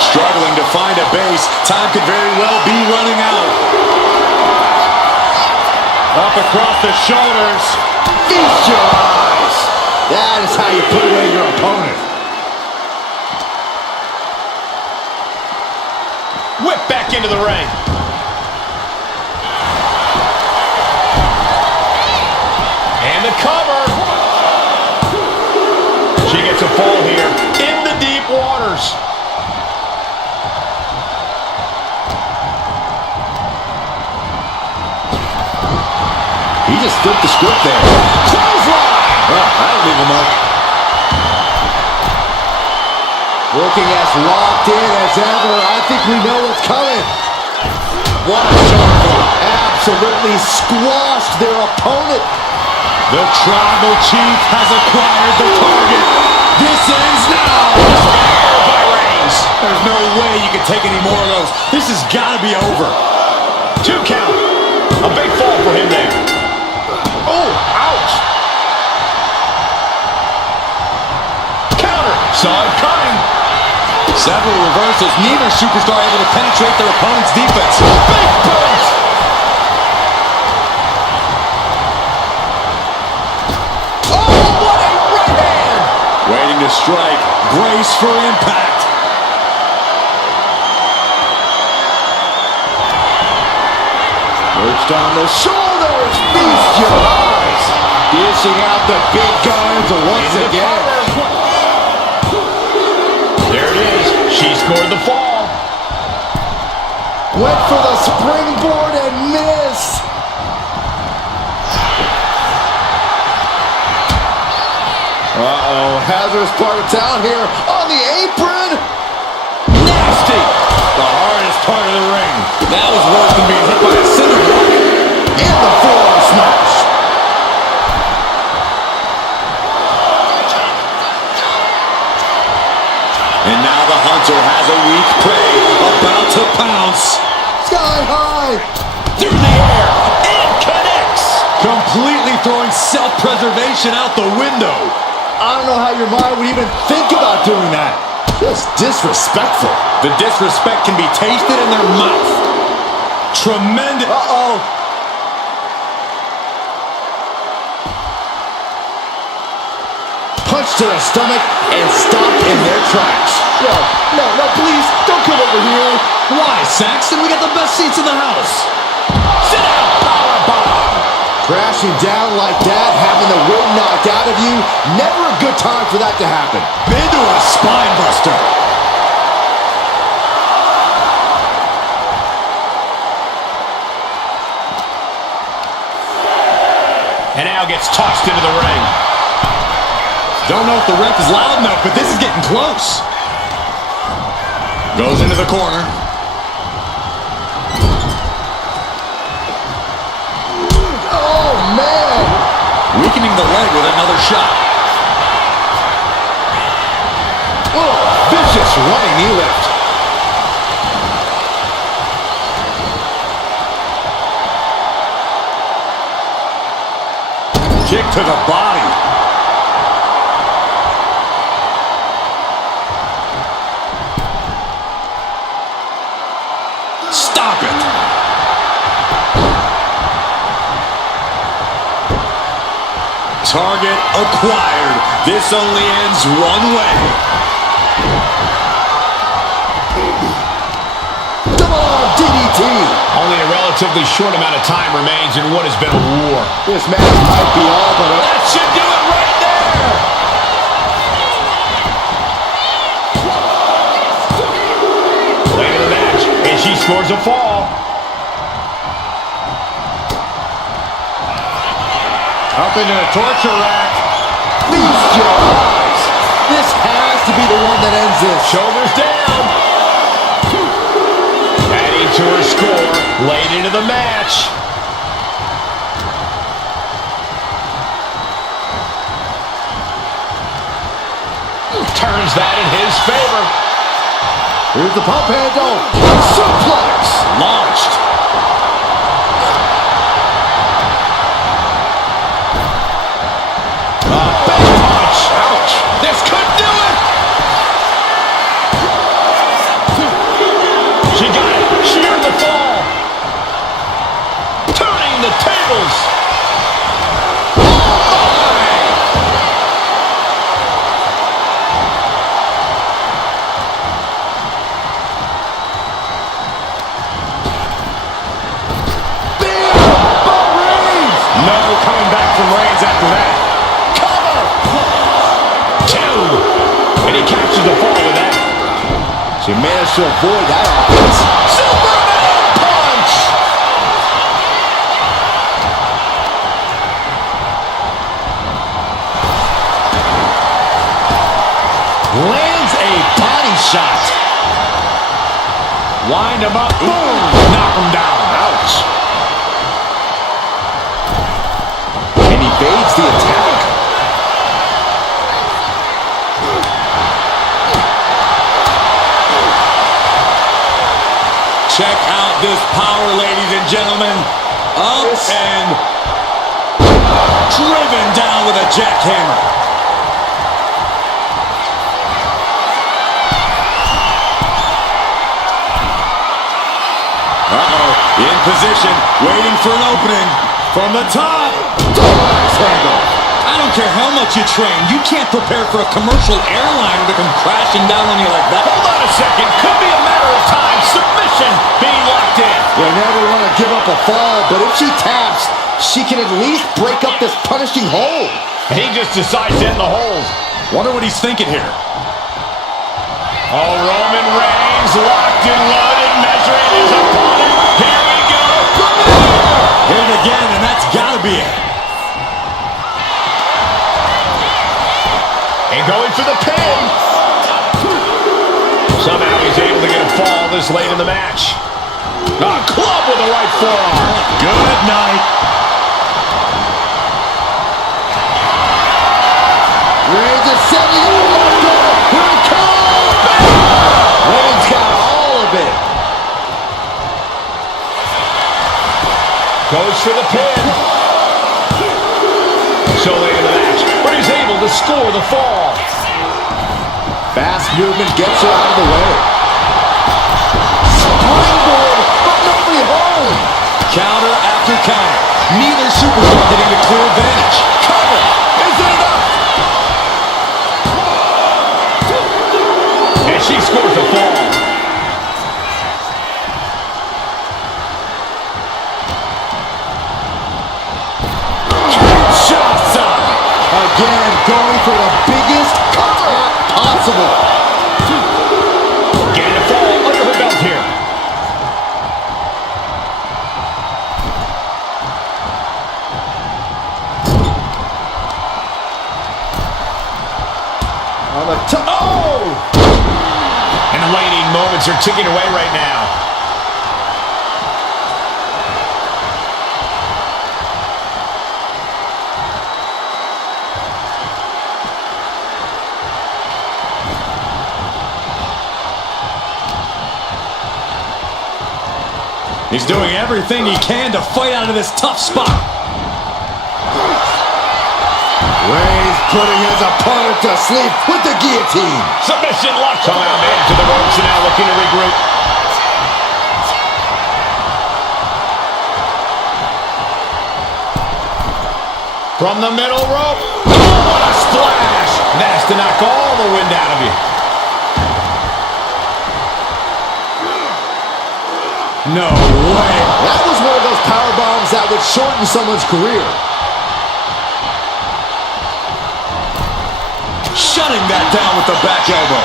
Struggling to find a base. Time could very well be running out. Up across the shoulders. Feast your eyes. That is how you put away your opponent. Whip back into the ring. And the cover. She gets a fall here in the deep waters. He just flipped the script there. Clothesline! Well, that'll leave a mark. Looking as locked in as ever. I think we know what's coming. What a sharp blow. Absolutely squashed their opponent. The Tribal Chief has acquired the target. This ends now. By Reigns. There's no way you can take any more of those. This has got to be over. 2 count. A big fall for him there. Oh, ouch. Counter. Saw it coming. Several reversals. Neither superstar able to penetrate their opponent's defense. Big boot. Oh, what a right hand. Waiting to strike. Brace for impact. Perched on the shoulders. Feast your eyes. Dishing out the big guns once again. There it is. She scored the fall. Went for the springboard and missed. Uh-oh, hazardous part of town here on the apron. Nasty. The hardest part of the ring. That was worse than being hit by a cinder block. And the forearm smash. And now the Hunter has a weak prey about to pounce. Sky high. Through the air. And connects. Completely throwing self-preservation out the window. I don't know how your mind would even think about doing that. Just disrespectful. The disrespect can be tasted in their mouth. Tremendous. Uh-oh. Punch to the stomach and stopped in their tracks. No, please, don't come over here. Why, Saxton? We got the best seats in the house. Sit down. Powerbomb. Crashing down like that, having the wind knocked out of you, never a good time for that to happen. Into a spine buster. And now gets tossed into the ring. Don't know if the ref is loud enough, but this is getting close. Goes into the corner. Oh, man. Weakening the leg with another shot. Oh, vicious running knee lift. Kick to the body. Stop it. Target acquired. This only ends one way. Come on, DDT. Only a relatively short amount of time remains in what has been a war. This match might be all but over. That should do it right there. Late in the match, and she scores a fall. Up into the torture rack. Feast your eyes. This has to be the one that ends this. Shoulders down. Adding to her score late into the match. Turns that in his favor. Here's the pump handle. Suplex. Launched. Back punch. Ouch. This could do it. She managed to avoid that offense. Superman punch! Lands a body shot. Wind him up. Boom! Knock him down. Ouch. And evades the attack. Check out this power, ladies and gentlemen. Up and driven down with a jackhammer. In position, waiting for an opening. From the top. Nice handle. I don't care how much you train, you can't prepare for a commercial airliner to come crashing down on you like that. Hold on a second. Could be a matter of time. Submission being locked in. You never want to give up a fall, but if she taps, she can at least break up this punishing hold. And he just decides to end the hold. Wonder what he's thinking here. Oh, Roman Reigns locked and loaded, measuring his opponent. Here we go. Hit it again, and that's got to be it. And going for the pin. Somehow he's able to get a fall this late in the match. A club with the right forearm. Good night. Reigns is setting up. Here it comes. Reigns got all of it. Goes for the pin. So late in the match, but he's able to score the fall. Fast movement gets her out of the way. Springboard, but nobody home. Counter after counter. Neither superstar getting the clear advantage. Cover. Is it enough? And she scores the fall. Again, going for the biggest cover-up possible. Getting a fall under her belt here. On the top. Oh! And the waning moments are ticking away right now. He's doing everything he can to fight out of this tough spot. Reigns putting his opponent to sleep with the guillotine. Submission lock. Somehow made it to the ropes and now looking to regroup. From the middle rope. Oh, what a splash. That's to knock all the wind out of you. No way. That was one of those power bombs that would shorten someone's career. Shutting that down with the back elbow.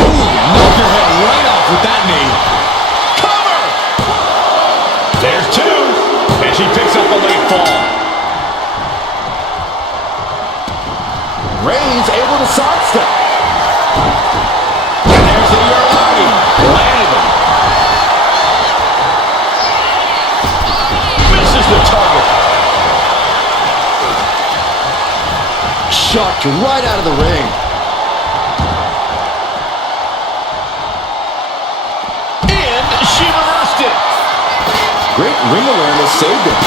Ooh, knock your head right off with that knee. Cover! There's two. And she picks up the late fall. Reigns able to sidestep. And there's the Urari. Landed him. Misses the target. Shocked right out of the ring. And she reversed it. Great ring awareness saved him.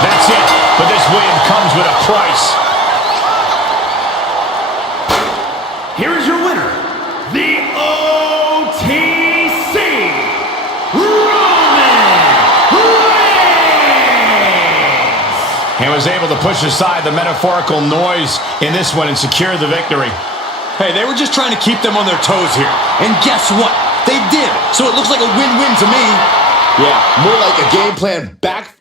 That's it. But this win comes with a price. Here is your winner, the OTC, Roman Reigns! And was able to push aside the metaphorical noise in this one and secure the victory. Hey, they were just trying to keep them on their toes here. And guess what? They did. So it looks like a win-win to me. Yeah, more like a game plan back